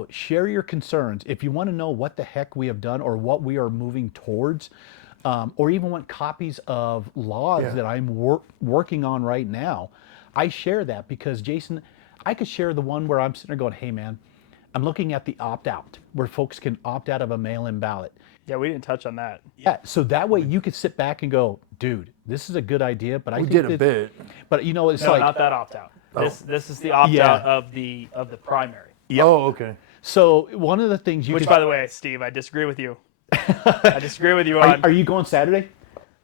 share your concerns. If you want to know what the heck we have done or what we are moving towards, or even want copies of laws that I'm working on right now, I share that because, Jason, I could share the one where I'm sitting there going, hey, man, I'm looking at the opt-out, where folks can opt out of a mail-in ballot. Yeah, we didn't touch on that. Yeah, so that way you could sit back and go, dude, this is a good idea, but I we think did a bit. But it's No, like not that opt-out. This is the opt-out of the primary. Oh, okay. So one of the things you Which, could, by the way, Steve, I disagree with you. I disagree with you on. are you going Saturday?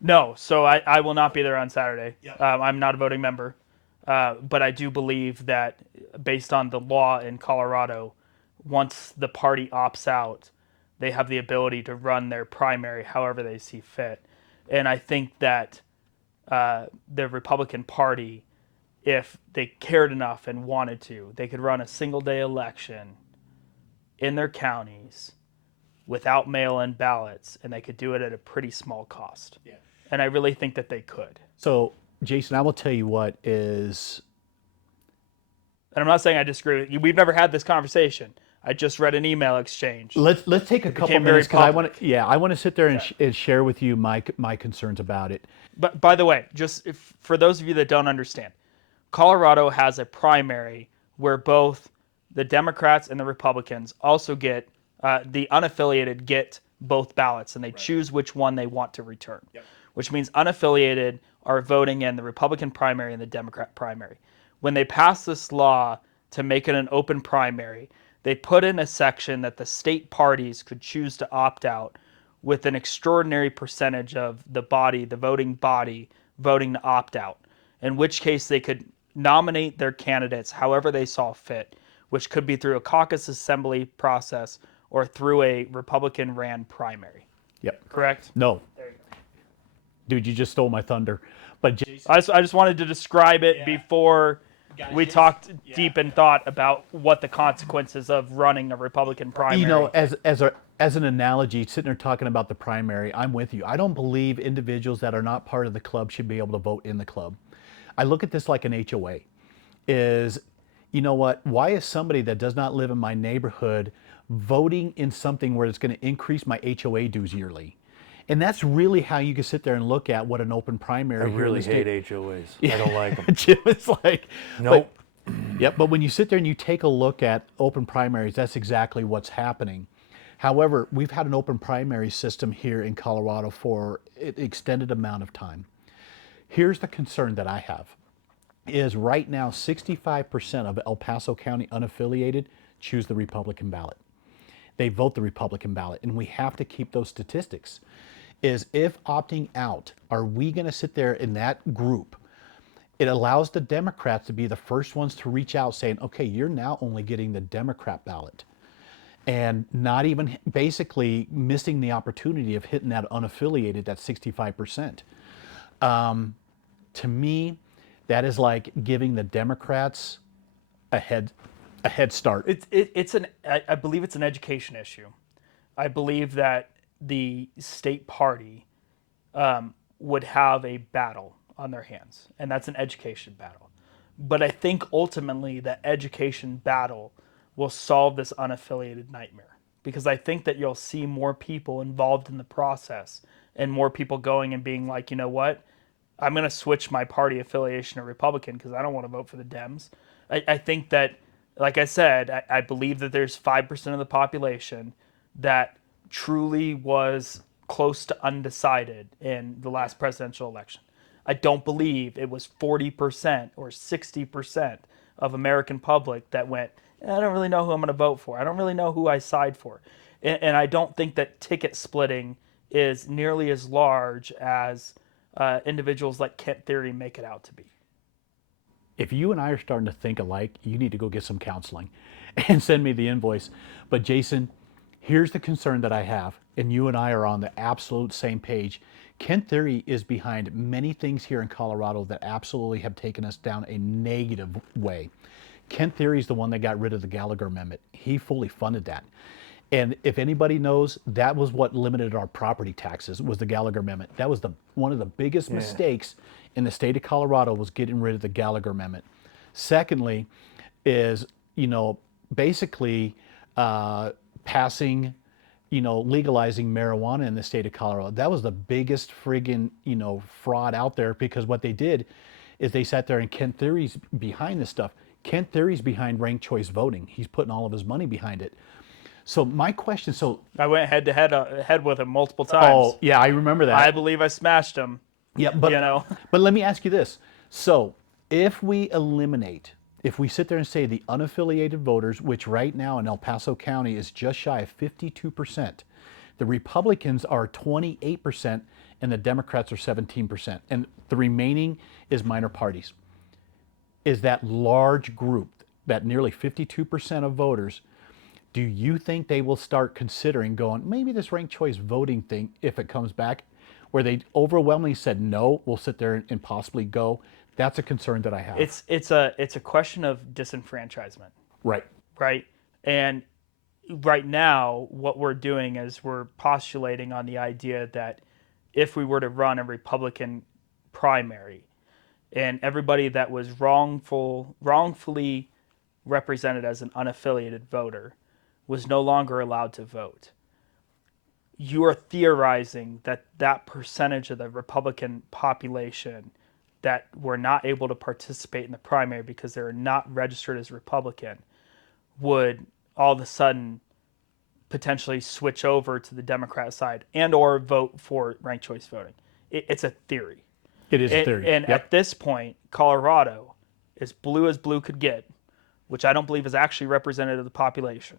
No, so I will not be there on Saturday. I'm not a voting member, but I do believe that based on the law in Colorado, once the party opts out, they have the ability to run their primary however they see fit. And I think that the Republican Party, if they cared enough and wanted to, they could run a single-day election in their counties without mail-in ballots, and they could do it at a pretty small cost. Yeah. And I really think that they could. So, Jason, I will tell you what is. And I'm not saying I disagree with you. We've never had this conversation. I just read an email exchange. Let's take a couple became very minutes because I public. want to sit there and share with you my concerns about it. But by the way, just for those of you that don't understand, Colorado has a primary where both the Democrats and the Republicans also get the unaffiliated get both ballots, and they choose which one they want to return. Yep. Which means unaffiliated are voting in the Republican primary and the Democrat primary. When they passed this law to make it an open primary, they put in a section that the state parties could choose to opt out with an extraordinary percentage of the voting body, voting to opt out, in which case they could nominate their candidates however they saw fit, which could be through a caucus assembly process or through a Republican-ran primary. Yep. Correct? No. Dude, you just stole my thunder. But I just wanted to describe it before we talked deep in thought about what the consequences of running a Republican primary. as an analogy, sitting there talking about the primary, I'm with you. I don't believe individuals that are not part of the club should be able to vote in the club. I look at this like an HOA. Is, you know what? Why is somebody that does not live in my neighborhood voting in something where it's going to increase my HOA dues yearly? And that's really how you can sit there and look at what an open primary. I here in really the state. hate HOAs. I don't like them. Jim is like, Nope. Yep, but when you sit there and you take a look at open primaries, that's exactly what's happening. However, we've had an open primary system here in Colorado for an extended amount of time. Here's the concern that I have, is right now 65% of El Paso County unaffiliated choose the Republican ballot. They vote the Republican ballot, and we have to keep those statistics. Is if opting out, are we going to sit there in that group? It allows the Democrats to be the first ones to reach out saying, okay, you're now only getting the Democrat ballot, and not even basically missing the opportunity of hitting that unaffiliated, that 65%. To me, that is like giving the Democrats a head start. I believe it's an education issue. I believe that the state party would have a battle on their hands, and that's an education battle. But I think ultimately that education battle will solve this unaffiliated nightmare, because I think that you'll see more people involved in the process and more people going and being like, you know what, I'm going to switch my party affiliation to Republican because I don't want to vote for the Dems. I think that, like I said, I believe that there's 5% of the population that truly was close to undecided in the last presidential election. I don't believe it was 40% or 60% of American public that went, I don't really know who I'm going to vote for. I don't really know who I side for. And I don't think that ticket splitting is nearly as large as individuals like Kent Theory make it out to be. If you and I are starting to think alike, you need to go get some counseling and send me the invoice. But Jason, here's the concern that I have, and you and I are on the absolute same page. Kent Theory is behind many things here in Colorado that absolutely have taken us down a negative way. Kent Theory is the one that got rid of the Gallagher Amendment. He fully funded that. And if anybody knows, that was what limited our property taxes, was the Gallagher Amendment. That was one of the biggest mistakes in the state of Colorado, was getting rid of the Gallagher Amendment. Secondly is, basically passing, legalizing marijuana in the state of Colorado. That was the biggest friggin', fraud out there, because what they did is they sat there, and Kent Theory's behind this stuff. Kent Theory's behind ranked choice voting. He's putting all of his money behind it. So my question, I went head to head with him multiple times. Oh, yeah, I remember that. I believe I smashed him. Yeah, but but let me ask you this. So if we sit there and say the unaffiliated voters, which right now in El Paso County is just shy of 52%, the Republicans are 28%, and the Democrats are 17%, and the remaining is minor parties. Is that large group, that nearly 52% of voters, do you think they will start considering going, maybe this ranked choice voting thing, if it comes back, where they overwhelmingly said no, we'll sit there and possibly go? That's a concern that I have. It's a question of disenfranchisement. Right. Right. And right now, what we're doing is we're postulating on the idea that if we were to run a Republican primary, and everybody that was wrongfully represented as an unaffiliated voter was no longer allowed to vote, you are theorizing that that percentage of the Republican population that were not able to participate in the primary because they were not registered as Republican would all of a sudden potentially switch over to the Democrat side and or vote for ranked choice voting. It's a theory. It is a theory. And at this point, Colorado, as blue could get, which I don't believe is actually representative of the population.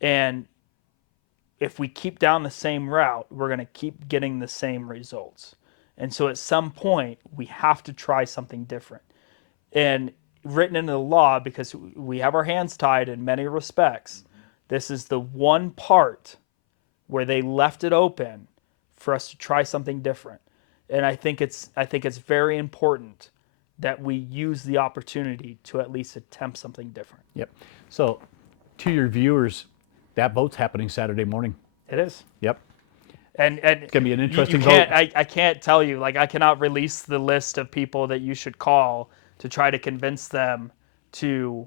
And if we keep down the same route, we're going to keep getting the same results. And so at some point, we have to try something different. And written into the law, because we have our hands tied in many respects, this is the one part where they left it open for us to try something different. And I think it's very important that we use the opportunity to at least attempt something different. Yep. So to your viewers, that vote's happening Saturday morning. It is. Yep. And It's gonna be an interesting you can't, vote. I can't tell you, like, I cannot release the list of people that you should call to try to convince them to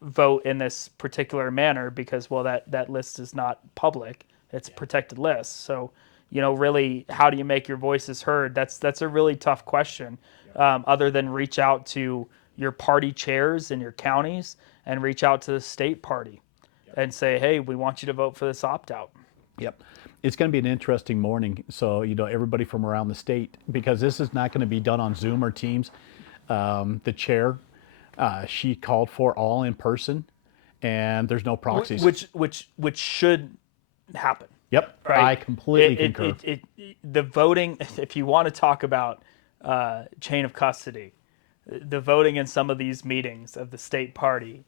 vote in this particular manner because, well, that list is not public. It's a protected list. So, really, how do you make your voices heard? That's a really tough question. Other than reach out to your party chairs in your counties and reach out to the state party and say, hey, we want you to vote for this opt-out. Yep. It's going to be an interesting morning. So, everybody from around the state, because this is not going to be done on Zoom or Teams. The chair, she called for all in person, and there's no proxies. Which should happen. Yep. Right? I completely concur. The voting, if you want to talk about chain of custody, the voting in some of these meetings of the state party,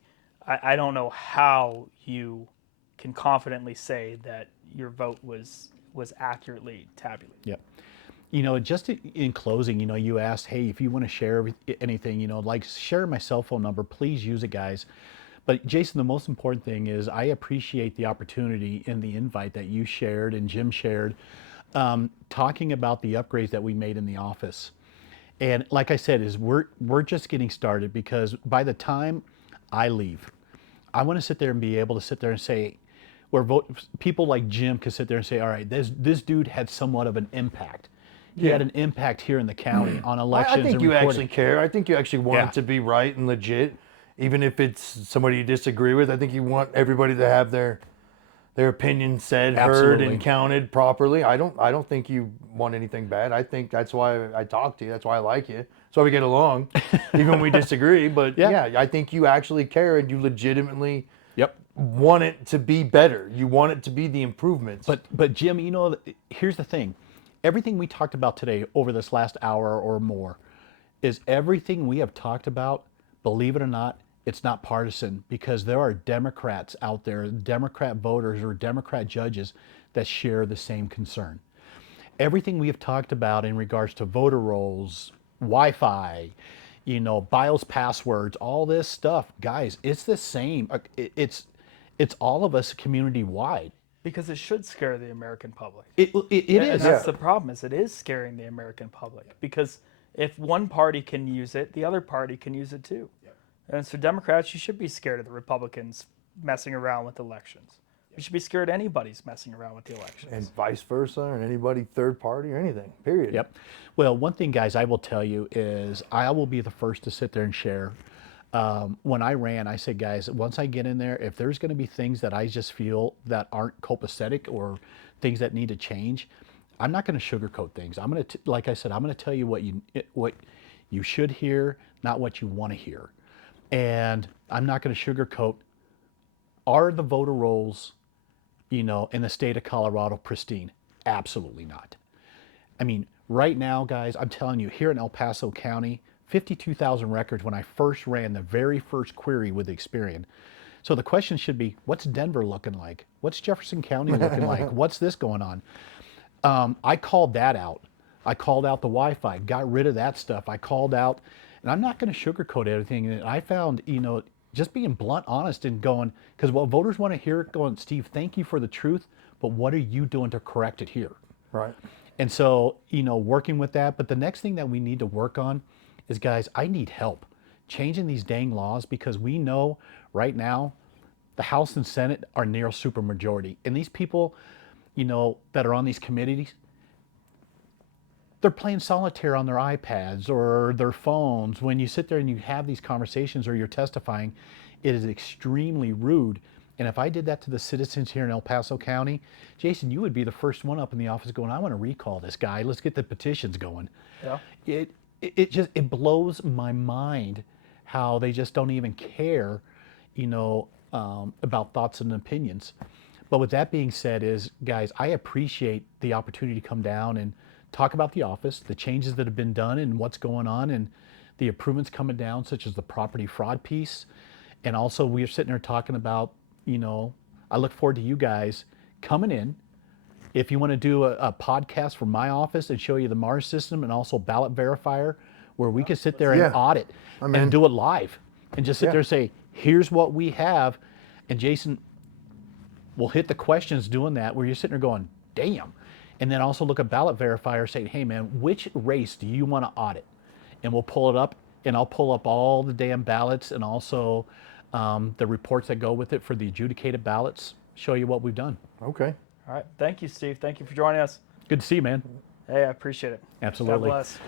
I don't know how you can confidently say that your vote was accurately tabulated. Yep. Just in closing, you asked, hey, if you want to share anything, like share my cell phone number, please use it, guys. But Jason, the most important thing is I appreciate the opportunity and the invite that you shared and Jim shared, talking about the upgrades that we made in the office. And like I said, we're just getting started, because by the time I leave, I want to sit there and be able to sit there and say, people like Jim can sit there and say, all right, this dude had somewhat of an impact. He had an impact here in the county on elections. I think and you recording. actually care. I think you actually want it to be right and legit, even if it's somebody you disagree with. I think you want everybody to have their opinion said, heard, Absolutely. and counted properly. I don't think you want anything bad. I think that's why I talk to you. That's why I like you. That's why we get along, even when we disagree. But yeah, I think you actually care and you legitimately want it to be better. You want it to be the improvements. But Jim, here's the thing. Everything we talked about today over this last hour or more is everything we have talked about, believe it or not, it's not partisan, because there are Democrats out there, Democrat voters or Democrat judges that share the same concern. Everything we have talked about in regards to voter rolls, Wi-Fi, BIOS passwords, all this stuff, guys, it's the same. It's all of us community-wide. Because it should scare the American public. It And is. that's the problem, is it is scaring the American public. Because if one party can use it, the other party can use it too. And so Democrats, you should be scared of the Republicans messing around with elections. You should be scared of anybody's messing around with the elections. And vice versa, and anybody third party or anything, period. Yep. Well, one thing, guys, I will tell you is I will be the first to sit there and share. When I ran, I said, guys, once I get in there, if there's going to be things that I just feel that aren't copacetic or things that need to change, I'm not going to sugarcoat things. I'm going to, like I said, I'm going to tell you what you should hear, not what you want to hear. And I'm not going to sugarcoat. Are the voter rolls, in the state of Colorado pristine? Absolutely not. I mean, right now, guys, I'm telling you, here in El Paso County, 52,000 records when I first ran the very first query with Experian. So the question should be, what's Denver looking like? What's Jefferson County looking like? What's this going on? I called that out. I called out the Wi-Fi, got rid of that stuff. I called out, and I'm not going to sugarcoat everything. And I found, just being blunt, honest, and going, because what voters want to hear, going, Steve, thank you for the truth, but what are you doing to correct it here? Right. And so, working with that. But the next thing that we need to work on is, guys, I need help changing these dang laws, because we know right now the House and Senate are near supermajority. And these people, that are on these committees, they're playing solitaire on their iPads or their phones. When you sit there and you have these conversations or you're testifying, it is extremely rude. And if I did that to the citizens here in El Paso County, Jason, you would be the first one up in the office going, I want to recall this guy. Let's get the petitions going. Yeah. It blows my mind how they just don't even care, about thoughts and opinions. But with that being said is, guys, I appreciate the opportunity to come down and talk about the office, the changes that have been done and what's going on, and the improvements coming down, such as the property fraud piece. And also we're sitting there talking about, I look forward to you guys coming in. If you want to do a podcast from my office and show you the MARS system and also ballot verifier, where we can sit there and audit and do it live and just sit there and say, here's what we have. And Jason, we'll hit the questions doing that where you're sitting there going, damn. And then also look at ballot verifier saying, hey man, which race do you want to audit? And we'll pull it up, and I'll pull up all the damn ballots and also the reports that go with it for the adjudicated ballots, show you what we've done. Okay. All right. Thank you, Steve. Thank you for joining us. Good to see you, man. Hey, I appreciate it. Absolutely. God bless.